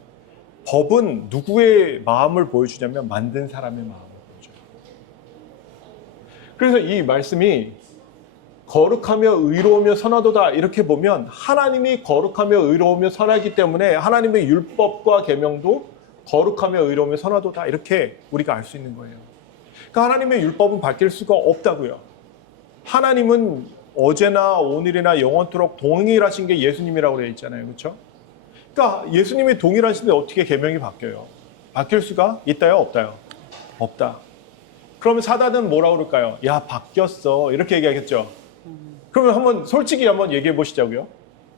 법은 누구의 마음을 보여주냐면 만든 사람의 마음을 보여줘요. 그래서 이 말씀이 거룩하며 의로우며 선하도다 이렇게 보면 하나님이 거룩하며 의로우며 선하기 때문에 하나님의 율법과 계명도 거룩하며 의로우며 선하도다 이렇게 우리가 알 수 있는 거예요. 그러니까 하나님의 율법은 바뀔 수가 없다고요. 하나님은 어제나 오늘이나 영원토록 동일하신 게 예수님이라고 되어 있잖아요. 그렇죠? 그러니까 예수님이 동일하신데 어떻게 계명이 바뀌어요? 바뀔 수가 있다요? 없다요? 없다. 그러면 사단은 뭐라고 그럴까요? 야 바뀌었어 이렇게 얘기하겠죠. 그러면 한번 솔직히 한번 얘기해 보시자고요.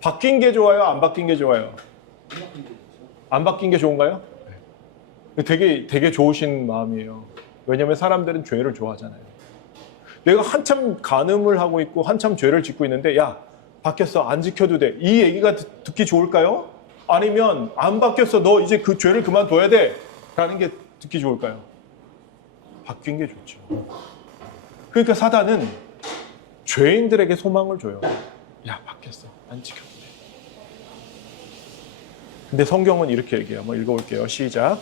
바뀐 게 좋아요? 안 바뀐 게 좋아요? 안 바뀐 게 좋은가요? 되게 좋으신 마음이에요. 왜냐하면 사람들은 죄를 좋아하잖아요. 내가 한참 간음을 하고 있고 한참 죄를 짓고 있는데 야 바뀌었어 안 지켜도 돼 이 얘기가 듣기 좋을까요? 아니면 안 바뀌었어 너 이제 그 죄를 그만둬야 돼 라는 게 듣기 좋을까요? 바뀐 게 좋죠. 그러니까 사단은 죄인들에게 소망을 줘요. 야 바뀌었어 안 지켜도 돼. 근데 성경은 이렇게 얘기해요. 한번 읽어볼게요. 시작.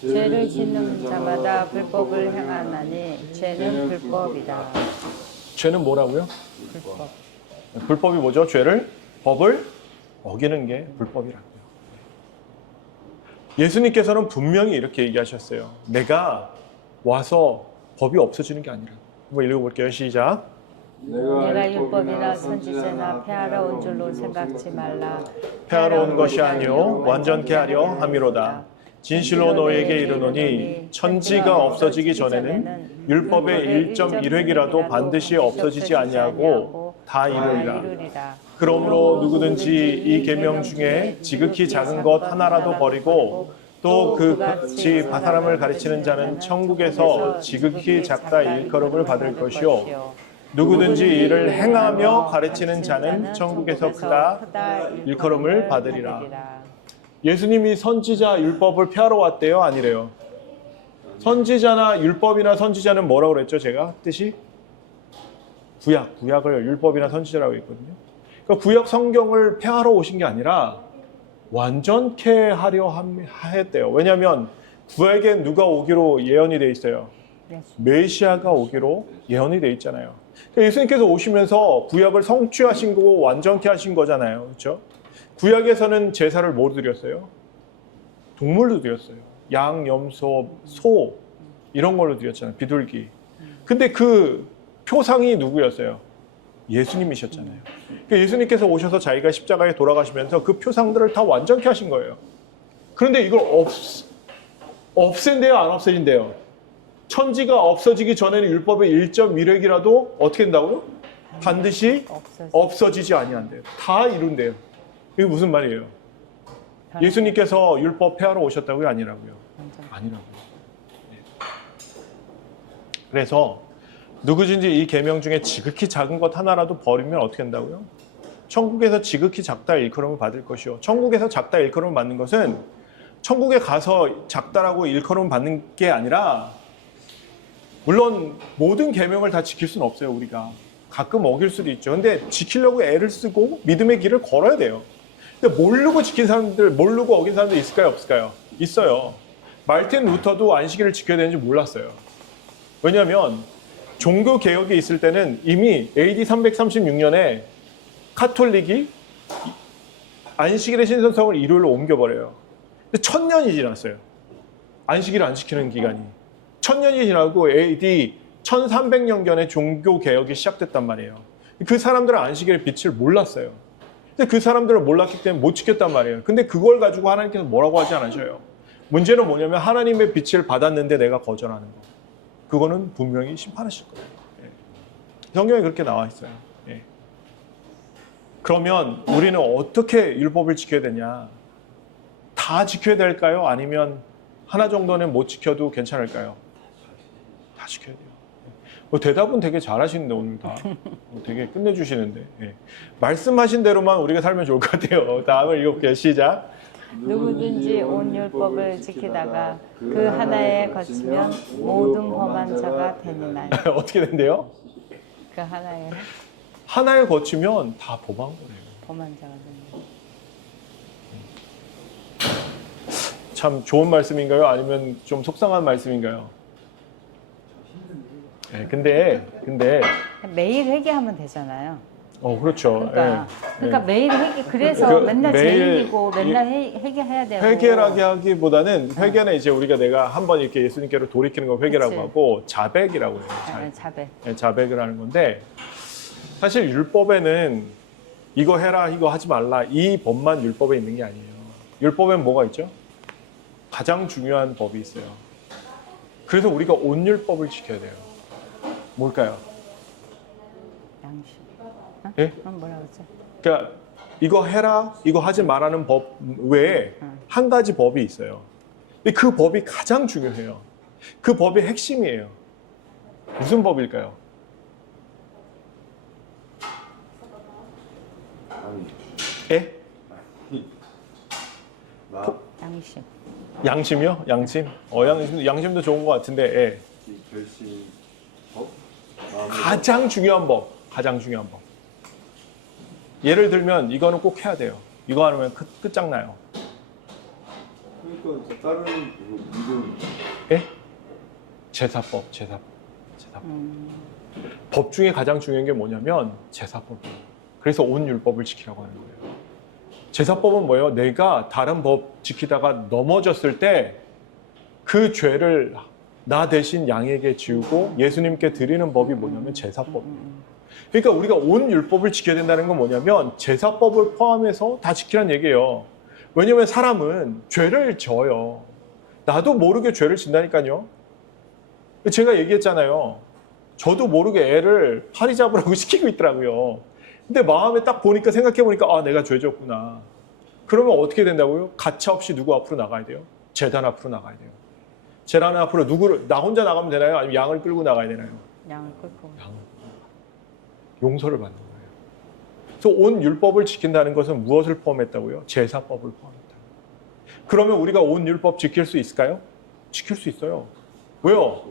죄를 짓는 자마다 불법을 행하나니 죄는 불법이다. 죄는 뭐라고요? 불법. 불법이 뭐죠? 법을 어기는 게 불법이라고요. 예수님께서는 분명히 이렇게 얘기하셨어요. 내가 와서 법이 없어지는 게 아니라. 한번 읽어볼게요. 시작. 내가 율법이나 선지자나 폐하러 온 줄로 생각지 말라. 폐하러 온 것이 아니요 완전케 하려 함이로다. 진실로 너에게 이르노니 천지가 없어지기 전에는 율법의 1.1획이라도 반드시 없어지지 아니하고 다 이르리라. 그러므로 누구든지 이 계명 중에 지극히 작은 것 하나라도 버리고 또 그같이 사람을 가르치는 자는 천국에서 지극히 작다 일컬음을 받을 것이요 누구든지 이를 행하며 가르치는 자는 천국에서 크다 일컬음을 받으리라. 예수님이 선지자 율법을 폐하러 왔대요? 아니래요? 선지자나 율법이나 선지자는 뭐라고 그랬죠? 제가 뜻이? 구약을 율법이나 선지자라고 했거든요. 그러니까 구약 성경을 폐하러 오신 게 아니라 완전케 하려 했대요. 왜냐하면 구약에 누가 오기로 예언이 돼 있어요? 메시아가 오기로 예언이 돼 있잖아요. 그러니까 예수님께서 오시면서 구약을 성취하신 거고 완전케 하신 거잖아요. 그렇죠? 구약에서는 제사를 뭐로 드렸어요? 동물로 드렸어요. 양, 염소, 소 이런 걸로 드렸잖아요. 비둘기. 근데 그 표상이 누구였어요? 예수님이셨잖아요. 그러니까 예수님께서 오셔서 자기가 십자가에 돌아가시면서 그 표상들을 다 완전케 하신 거예요. 그런데 이걸 없앤대요? 안 없애진대요? 천지가 없어지기 전에는 율법의 1.1획이라도 어떻게 된다고요? 반드시 없어지지 아니한대요. 다 이룬대요. 이게 무슨 말이에요? 예수님께서 율법 폐하러 오셨다고요? 아니라고요? 아니라고요. 그래서 누구든지 이 계명 중에 지극히 작은 것 하나라도 버리면 어떻게 된다고요? 천국에서 지극히 작다 일컬음을 받을 것이요. 천국에서 작다 일컬음을 받는 것은 천국에 가서 작다라고 일컬음을 받는 게 아니라 물론 모든 계명을 다 지킬 수는 없어요. 우리가 가끔 어길 수도 있죠. 근데 지키려고 애를 쓰고 믿음의 길을 걸어야 돼요. 근데 모르고 지킨 사람들, 모르고 어긴 사람들 있을까요? 없을까요? 있어요. 말틴 루터도 안식일을 지켜야 되는지 몰랐어요. 왜냐하면 종교 개혁이 있을 때는 이미 AD 336년에 카톨릭이 안식일의 신선성을 일요일로 옮겨버려요. 근데 1000년이 지났어요. 안식일을 안 지키는 기간이. 천년이 지나고 AD 1300년경에 종교 개혁이 시작됐단 말이에요. 그 사람들은 안식일의 빛을 몰랐어요. 근데 그 사람들은 몰랐기 때문에 못 지켰단 말이에요. 근데 그걸 가지고 하나님께서 뭐라고 하지 않으셔요. 문제는 뭐냐면 하나님의 빛을 받았는데 내가 거절하는 거. 그거는 분명히 심판하실 거예요. 예. 성경에 그렇게 나와 있어요. 예. 그러면 우리는 어떻게 율법을 지켜야 되냐? 다 지켜야 될까요? 아니면 하나 정도는 못 지켜도 괜찮을까요? 다 지켜야 돼요. 대답은 되게 잘하시는데 오늘 다 되게 끝내주시는데 말씀하신 대로만 우리가 살면 좋을 것 같아요. 다음을 읽어볼게요. 시작. 누구든지 온 율법을 지키다가 그 하나에 거치면 모든 험한 자가 되느니라. 어떻게 된대요? 그 하나에 하나에 거치면 다 범한 거래요. 험한 자가 되느니라. 참 좋은 말씀인가요? 아니면 좀 속상한 말씀인가요? 근데 매일 회개하면 되잖아요. 그렇죠. 그러니까 매일 회개, 그래서 맨날 죄인이고 맨날 회개해야 되고. 회개라기 하기보다는 회개는 이제 우리가 내가 한번 이렇게 예수님께로 돌이키는 걸 회개라고 그치. 하고 자백이라고 해요. 자백. 자백을 하는 건데 사실 율법에는 이거 해라, 이거 하지 말라 이 법만 율법에 있는 게 아니에요. 율법엔 뭐가 있죠? 가장 중요한 법이 있어요. 그래서 우리가 온 율법을 지켜야 돼요. 뭘까요? 양심. 예? 그럼 뭐라 그러지? 그러니까 이거 해라, 이거 하지 말라는 법 외에 한 가지 법이 있어요. 근데 그 법이 가장 중요해요. 그 법의 핵심이에요. 무슨 법일까요? 예? 양심. 양심이요? 양심? 양심도 좋은 것 같은데 예. 결심 법? 가장 중요한 법. 가장 중요한 법. 예를 들면 이거는 꼭 해야 돼요. 이거 안 하면 끝장나요. 그러니까 다른 믿음 예? 제사법. 법 중에 가장 중요한 게 뭐냐면 제사법이에요. 그래서 온 율법을 지키라고 하는 거예요. 제사법은 뭐예요? 내가 다른 법 지키다가 넘어졌을 때 그 죄를 나 대신 양에게 지우고 예수님께 드리는 법이 뭐냐면 제사법이에요. 그러니까 우리가 온 율법을 지켜야 된다는 건 뭐냐면 제사법을 포함해서 다 지키라는 얘기예요. 왜냐하면 사람은 죄를 져요. 나도 모르게 죄를 진다니까요. 제가 얘기했잖아요. 저도 모르게 애를 파리 잡으라고 시키고 있더라고요. 근데 마음에 딱 보니까 생각해보니까 아 내가 죄 졌구나. 그러면 어떻게 된다고요? 가차 없이 누구 앞으로 나가야 돼요? 재단 앞으로 나가야 돼요. 재단 앞으로 나 혼자 나가면 되나요? 아니면 양을 끌고 나가야 되나요? 양을 끌고. 용서를 받는 거예요. 그래서 온 율법을 지킨다는 것은 무엇을 포함했다고요? 제사법을 포함했다. 그러면 우리가 온 율법 지킬 수 있을까요? 지킬 수 있어요. 왜요?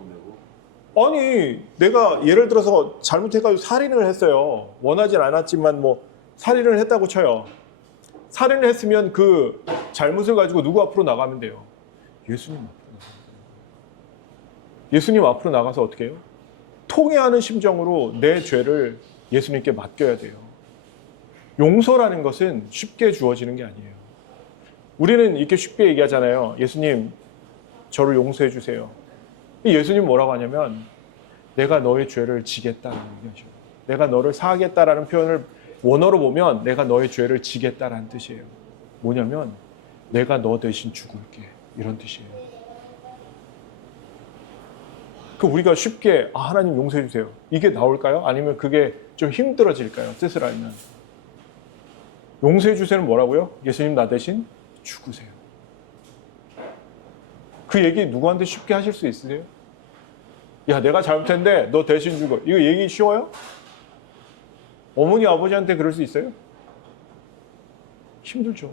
아니 내가 예를 들어서 잘못해가지고 살인을 했어요. 원하진 않았지만 뭐 살인을 했다고 쳐요. 살인을 했으면 그 잘못을 가지고 누구 앞으로 나가면 돼요? 예수님 앞으로 나가면 돼요. 예수님 앞으로 나가서 어떻게 해요? 통회하는 심정으로 내 죄를 예수님께 맡겨야 돼요. 용서라는 것은 쉽게 주어지는 게 아니에요. 우리는 이렇게 쉽게 얘기하잖아요. 예수님, 저를 용서해 주세요. 예수님 뭐라고 하냐면 내가 너의 죄를 지겠다라는 얘기하셔요. 내가 너를 사하겠다라는 표현을 원어로 보면 내가 너의 죄를 지겠다라는 뜻이에요. 뭐냐면 내가 너 대신 죽을게 이런 뜻이에요. 그 우리가 쉽게 하나님 용서해 주세요. 이게 나올까요? 아니면 그게 좀 힘들어질까요? 뜻을 알면. 용서해 주세요는 뭐라고요? 예수님 나 대신 죽으세요. 그 얘기 누구한테 쉽게 하실 수 있으세요? 야 내가 잘못했는데 너 대신 죽어. 이거 얘기 쉬워요? 어머니 아버지한테 그럴 수 있어요? 힘들죠.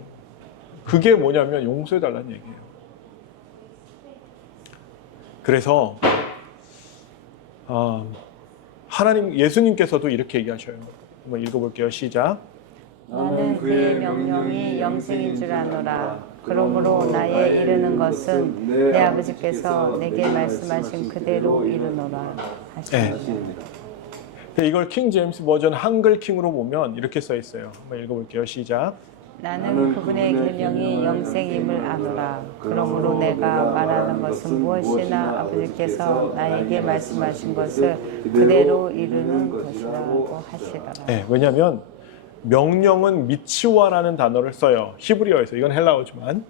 그게 뭐냐면 용서해달라는 얘기예요. 그래서 하나님 예수님께서도 이렇게 얘기하셔요. 한번 읽어볼게요. 시작. 나는 그의 명령이 영생인 줄 아노라. 그러므로 나의 이르는 것은 내 아버지께서 내게 말씀하신 그대로 이르노라 하시니라. 이걸 킹 제임스 버전 한글 킹으로 보면 이렇게 써 있어요. 한번 읽어볼게요. 시작. 나는 그분의 계명이 영생임을 아노라. 그러므로 내가 말하는 것은 무엇이나 아버지께서 나에게 말씀하신 것을 그대로 이루는 것이라고 하시더라. 네, 왜냐하면 명령은 미츠와라는 단어를 써요. 히브리어에서. 이건 헬라어지만.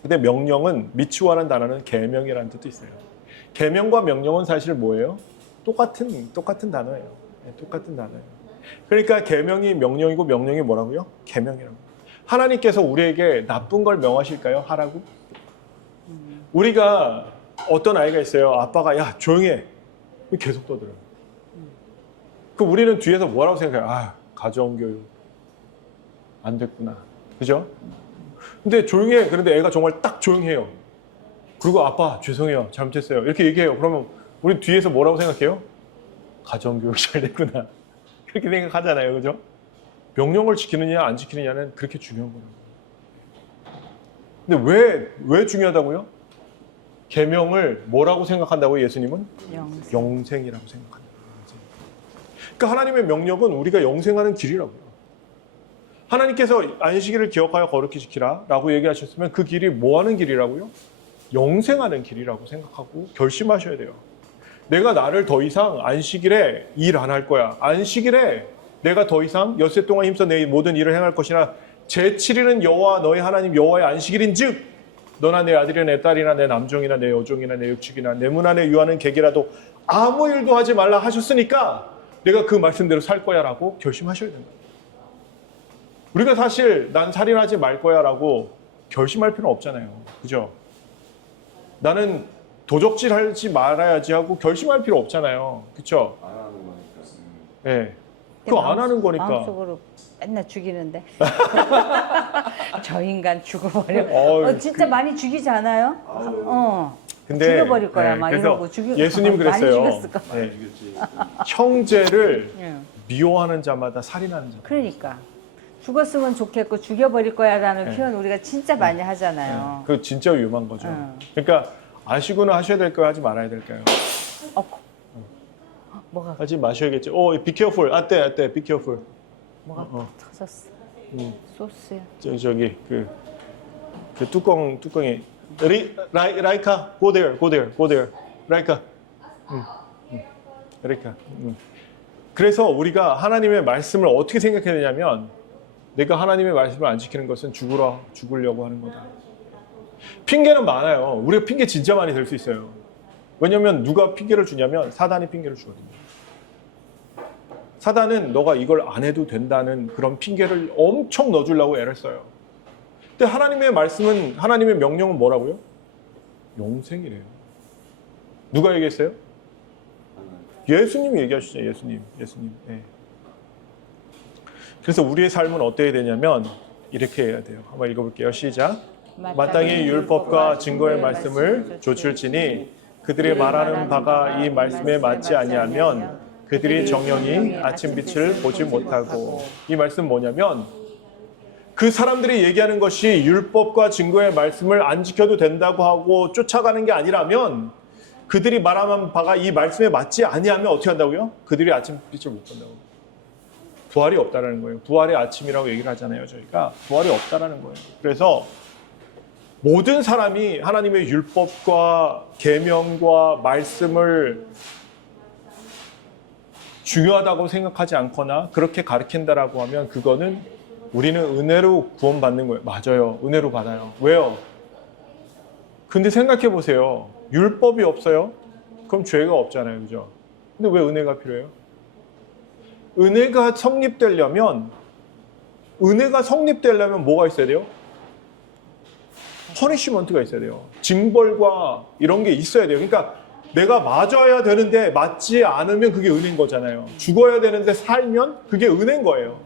근데 명령은 미츠와라는 단어는 계명이라는 뜻도 있어요. 계명과 명령은 사실 뭐예요? 똑같은 단어예요. 네, 똑같은 단어예요. 그러니까 계명이 명령이고 명령이 뭐라고요? 계명이라고. 하나님께서 우리에게 나쁜 걸 명하실까요? 하라고? 우리가 어떤 아이가 있어요. 아빠가 야 조용히 해. 계속 떠들어요. 그 우리는 뒤에서 뭐라고 생각해요? 아 가정교육 안 됐구나. 그죠? 근데 조용히 해. 그런데 애가 정말 딱 조용히 해요. 그리고 아빠 죄송해요. 잘못했어요. 이렇게 얘기해요. 그러면 우리 뒤에서 뭐라고 생각해요? 가정교육 잘 됐구나. 그렇게 생각하잖아요. 그죠? 명령을 지키느냐 안 지키느냐는 그렇게 중요한 거예요. 근데 왜 중요하다고요? 계명을 뭐라고 생각한다고요? 예수님은? 영생이라고 생각한다. 그러니까 하나님의 명령은 우리가 영생하는 길이라고요. 하나님께서 안식일을 기억하여 거룩히 지키라 라고 얘기하셨으면 그 길이 뭐 하는 길이라고요? 영생하는 길이라고 생각하고 결심하셔야 돼요. 내가 나를 더 이상 안식일에 일 안 할 거야. 안식일에 내가 더 이상 엿새 동안 힘써 내 모든 일을 행할 것이나 제7일은 여호와 너희 하나님 여호와의 안식일인즉 너나 내 아들이나 내 딸이나 내 남종이나 내 여종이나 내 육축이나 내 문 안에 유하는 객이라도 아무 일도 하지 말라 하셨으니까 내가 그 말씀대로 살 거야 라고 결심하셔야 된다. 우리가 사실 난 살인하지 말 거야 라고 결심할 필요는 없잖아요. 그죠? 나는 도적질 하지 말아야지 하고 결심할 필요 없잖아요. 그쵸? 안 하는 거니까. 네. 그거 안 하는 거니까. 마음속으로 맨날 죽이는데. 저 인간 죽어버려. 진짜 많이 죽이지 않아요? 근데 죽여버릴 거야. 네, 막 그래서 이러고 예수님 그랬어요. 많이 죽였을 거야. 네. 형제를 예. 미워하는 자마다 살인하는 자. 그러니까 죽었으면 좋겠고 죽여버릴 거야라는 네. 표현 우리가 진짜 많이 하잖아요. 그 진짜 위험한 거죠. 응. 그러니까 아시고는 하셔야 될까요? 하지 말아야 될까요? 뭐가 하지 마셔야겠죠. be careful. 아떼, be careful. 뭐가 터졌어. 소스야. 저기 그 뚜껑이 라이카 go there. 라이카. 라이카. 그래서 우리가 하나님의 말씀을 어떻게 생각해야 되냐면 내가 하나님의 말씀을 안 지키는 것은 죽으려고 하는 거다. 핑계는 많아요. 우리가 핑계 진짜 많이 될 수 있어요. 왜냐하면 누가 핑계를 주냐면 사단이 핑계를 주거든요. 사단은 너가 이걸 안 해도 된다는 그런 핑계를 엄청 넣어주려고 애를 써요. 근데 하나님의 말씀은, 하나님의 명령은 뭐라고요? 영생이래요. 누가 얘기했어요? 예수님이 얘기하시죠. 예수님. 네. 그래서 우리의 삶은 어때야 되냐면 이렇게 해야 돼요. 한번 읽어볼게요. 시작. 마땅히 율법과 증거의 말씀을 조출지니 그들이 말하는 바가 이 말씀에 맞지 아니하면 그들이 정령이 아침 빛을 보지 못하고. 이 말씀 뭐냐면 그 사람들이 얘기하는 것이 율법과 증거의 말씀을 안 지켜도 된다고 하고 쫓아가는 게 아니라면 그들이 말하는 바가 이 말씀에 맞지 아니하면 어떻게 한다고요? 그들이 아침 빛을 못 본다고. 부활이 없다라는 거예요. 부활의 아침이라고 얘기를 하잖아요. 저희가 부활이 없다라는 거예요. 그래서 모든 사람이 하나님의 율법과 계명과 말씀을 중요하다고 생각하지 않거나 그렇게 가르친다라고 하면 그거는 우리는 은혜로 구원받는 거예요. 맞아요. 은혜로 받아요. 왜요? 근데 생각해 보세요. 율법이 없어요? 그럼 죄가 없잖아요. 그죠? 근데 왜 은혜가 필요해요? 은혜가 성립되려면 뭐가 있어야 돼요? 퍼니시먼트가 있어야 돼요. 징벌과 이런 게 있어야 돼요. 그러니까 내가 맞아야 되는데 맞지 않으면 그게 은혜인 거잖아요. 죽어야 되는데 살면 그게 은혜인 거예요.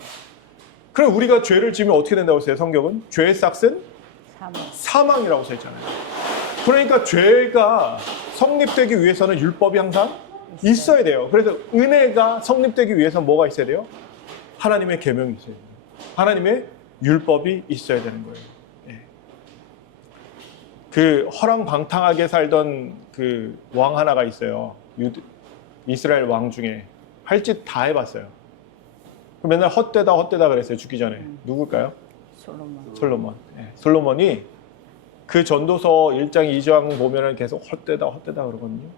그럼 우리가 죄를 지으면 어떻게 된다고 했어요? 성경은? 죄의 싹은 사망이라고 써 있잖아요. 그러니까 죄가 성립되기 위해서는 율법이 항상 있어야 돼요. 그래서 은혜가 성립되기 위해서 뭐가 있어야 돼요? 하나님의 계명이 있어야 돼요. 하나님의 율법이 있어야 되는 거예요. 네. 그 허랑방탕하게 살던 그 왕 하나가 있어요. 이스라엘 왕 중에 할 짓 다 해봤어요. 맨날 헛되다 그랬어요. 죽기 전에. 누굴까요? 솔로몬. 솔로몬이 그 전도서 1장 2장 보면은 계속 헛되다 그러거든요.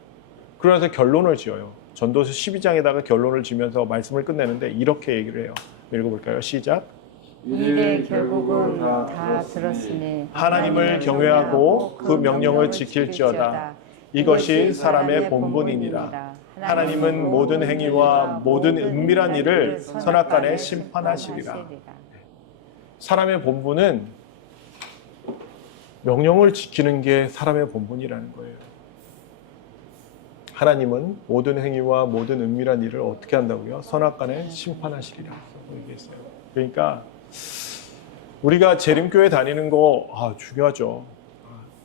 그러면서 결론을 지어요. 전도서 12장에다가 결론을 지면서 말씀을 끝내는데 이렇게 얘기를 해요. 읽어볼까요? 시작. 이래 결국은 다 들었으니 하나님을 경외하고 그 명령을 지킬지어다. 이것이 사람의 본분이니라. 하나님은 모든 행위와 모든 은밀한 일을 선악간에 심판하시리라. 사람의 본분은 명령을 지키는 게 사람의 본분이라는 거예요. 하나님은 모든 행위와 모든 은밀한 일을 어떻게 한다고요? 선악간에 심판하시리라 얘기했어요. 그러니까 우리가 재림교회 다니는 거 중요하죠.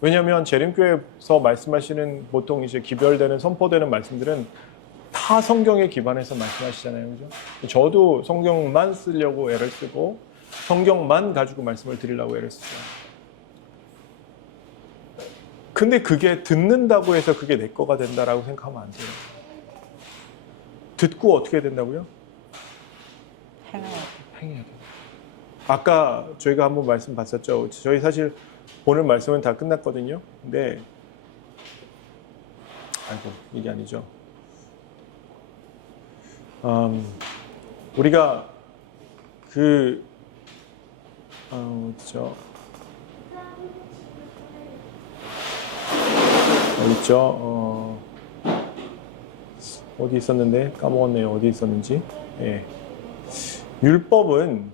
왜냐하면 재림교회에서 말씀하시는 보통 이제 기별되는 선포되는 말씀들은 다 성경에 기반해서 말씀하시잖아요, 그죠? 저도 성경만 쓰려고 애를 쓰고 성경만 가지고 말씀을 드리려고 애를 쓰죠. 근데 그게 듣는다고 해서 그게 내 거가 된다라고 생각하면 안 돼요. 듣고 어떻게 된다고요? 행해야 돼요. 아까 저희가 한번 말씀 봤었죠. 저희 사실 오늘 말씀은 다 끝났거든요. 근데 이게 아니죠. 우리가 어디죠? 어디 있죠? 어디 있었는데 까먹었네요. 어디 있었는지. 예. 율법은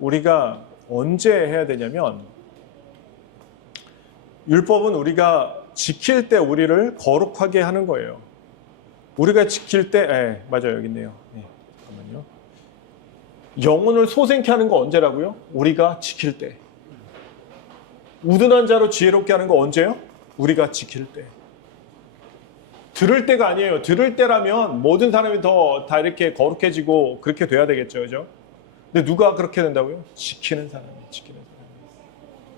우리가 언제 해야 되냐면 율법은 우리가 지킬 때 우리를 거룩하게 하는 거예요. 우리가 지킬 때, 맞아요. 여기 있네요. 잠깐만요. 영혼을 소생케 하는 거 언제라고요? 우리가 지킬 때. 우둔한 자로 지혜롭게 하는 거 언제요? 우리가 지킬 때. 들을 때가 아니에요. 들을 때라면 모든 사람이 다 이렇게 거룩해지고 그렇게 돼야 되겠죠. 그죠? 근데 누가 그렇게 된다고요? 지키는 사람이.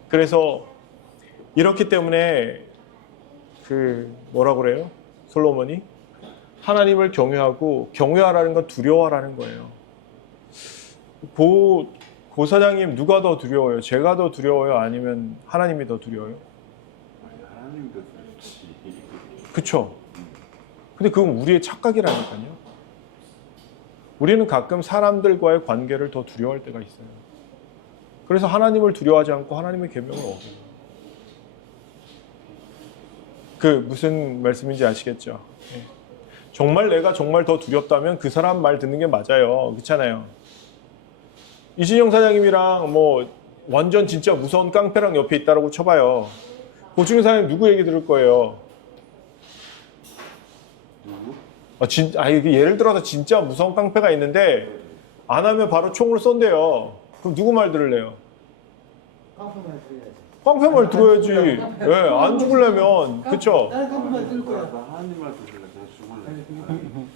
그래서 이렇기 때문에 뭐라고 그래요? 솔로몬이 하나님을 경외하라는 건 두려워하라는 거예요. 고 사장님 누가 더 두려워요? 제가 더 두려워요? 아니면 하나님이 더 두려워요? 하나님이 더 두렵지. 그쵸? 근데 그건 우리의 착각이라니까요. 우리는 가끔 사람들과의 관계를 더 두려워할 때가 있어요. 그래서 하나님을 두려워하지 않고 하나님의 계명을 어겨요. 무슨 말씀인지 아시겠죠? 정말 내가 정말 더 두렵다면 그 사람 말 듣는 게 맞아요. 그렇잖아요. 이진영 사장님이랑 완전 진짜 무서운 깡패랑 옆에 있다라고 쳐봐요. 그 중에 사장님 누구 얘기 들을 거예요? 누구? 예를 들어서 진짜 무서운 깡패가 있는데 안 하면 바로 총으로 쏜대요. 그럼 누구 말 들을래요? 깡패 말 들어야지. 왜? 안 죽으려면. 그쵸? 하나님 말 들을래. 내가 죽을래.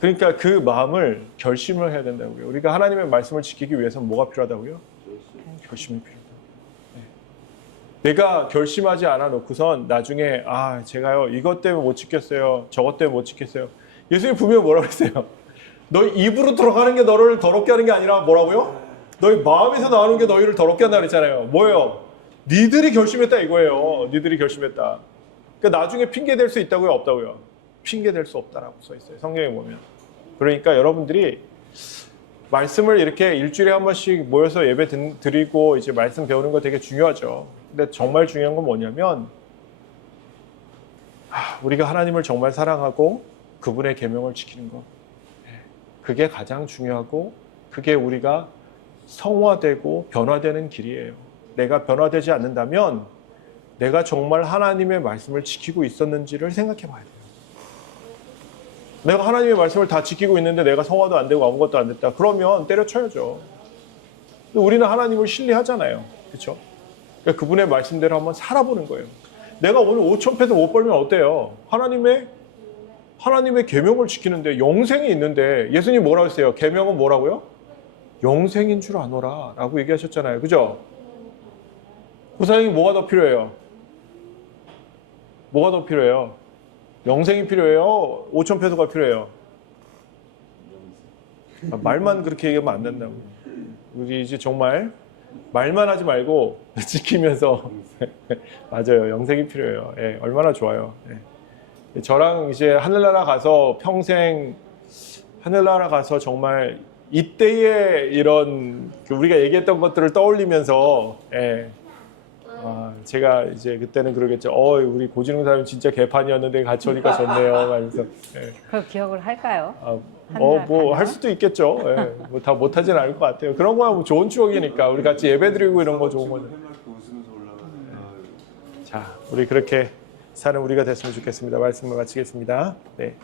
그러니까 그 마음을 결심을 해야 된다고요. 우리가 하나님의 말씀을 지키기 위해서는 뭐가 필요하다고요? 결심이 필요하다. 내가 결심하지 않아 놓고선 나중에 제가요 이것 때문에 못 지켰어요. 저것 때문에 못 지켰어요. 예수님 분명히 뭐라고 했어요? 너희 입으로 들어가는 게 너를 더럽게 하는 게 아니라 뭐라고요? 너희 마음에서 나오는 게 너희를 더럽게 한다 그랬잖아요. 뭐예요? 니들이 결심했다 이거예요. 니들이 결심했다. 그러니까 나중에 핑계 댈 수 있다고요? 없다고요? 핑계 댈 수 없다라고 써 있어요. 성경에 보면. 그러니까 여러분들이 말씀을 이렇게 일주일에 한 번씩 모여서 예배 드리고 이제 말씀 배우는 거 되게 중요하죠. 근데 정말 중요한 건 뭐냐면 우리가 하나님을 정말 사랑하고 그분의 계명을 지키는 것. 그게 가장 중요하고 그게 우리가 성화되고 변화되는 길이에요. 내가 변화되지 않는다면 내가 정말 하나님의 말씀을 지키고 있었는지를 생각해 봐야 돼요. 내가 하나님의 말씀을 다 지키고 있는데 내가 성화도 안 되고 아무것도 안 됐다. 그러면 때려쳐야죠. 우리는 하나님을 신뢰하잖아요. 그렇죠? 그러니까 그분의 말씀대로 한번 살아보는 거예요. 내가 오늘 5,000패도 못 벌면 어때요? 하나님의 계명을 지키는데 영생이 있는데 예수님 뭐라고 했어요? 계명은 뭐라고요? 영생인 줄 아노라 라고 얘기하셨잖아요. 그죠? 부사장님 뭐가 더 필요해요? 뭐가 더 필요해요? 영생이 필요해요? 5,000패소가 필요해요? 말만 그렇게 얘기하면 안 된다고. 우리 이제 정말 말만 하지 말고 지키면서 맞아요. 영색이 필요해요. 예, 얼마나 좋아요. 예. 저랑 이제 하늘나라 가서 평생 하늘나라 가서 정말 이때의 이런 우리가 얘기했던 것들을 떠올리면서 예. 제가 이제 그때는 그러겠죠. 우리 고진웅 사람이 진짜 개판이었는데 같이 오니까 좋네요. 하면서 예. 그 기억을 할까요? 뭐 할 수도 있겠죠. 예. 뭐 다 못하진 않을 것 같아요. 그런 거야 뭐 좋은 추억이니까 우리 같이 예배드리고 이런 거 좋은 거죠. 웃으면서 올라가네. 자, 우리 그렇게 사는 우리가 됐으면 좋겠습니다. 말씀을 마치겠습니다. 네.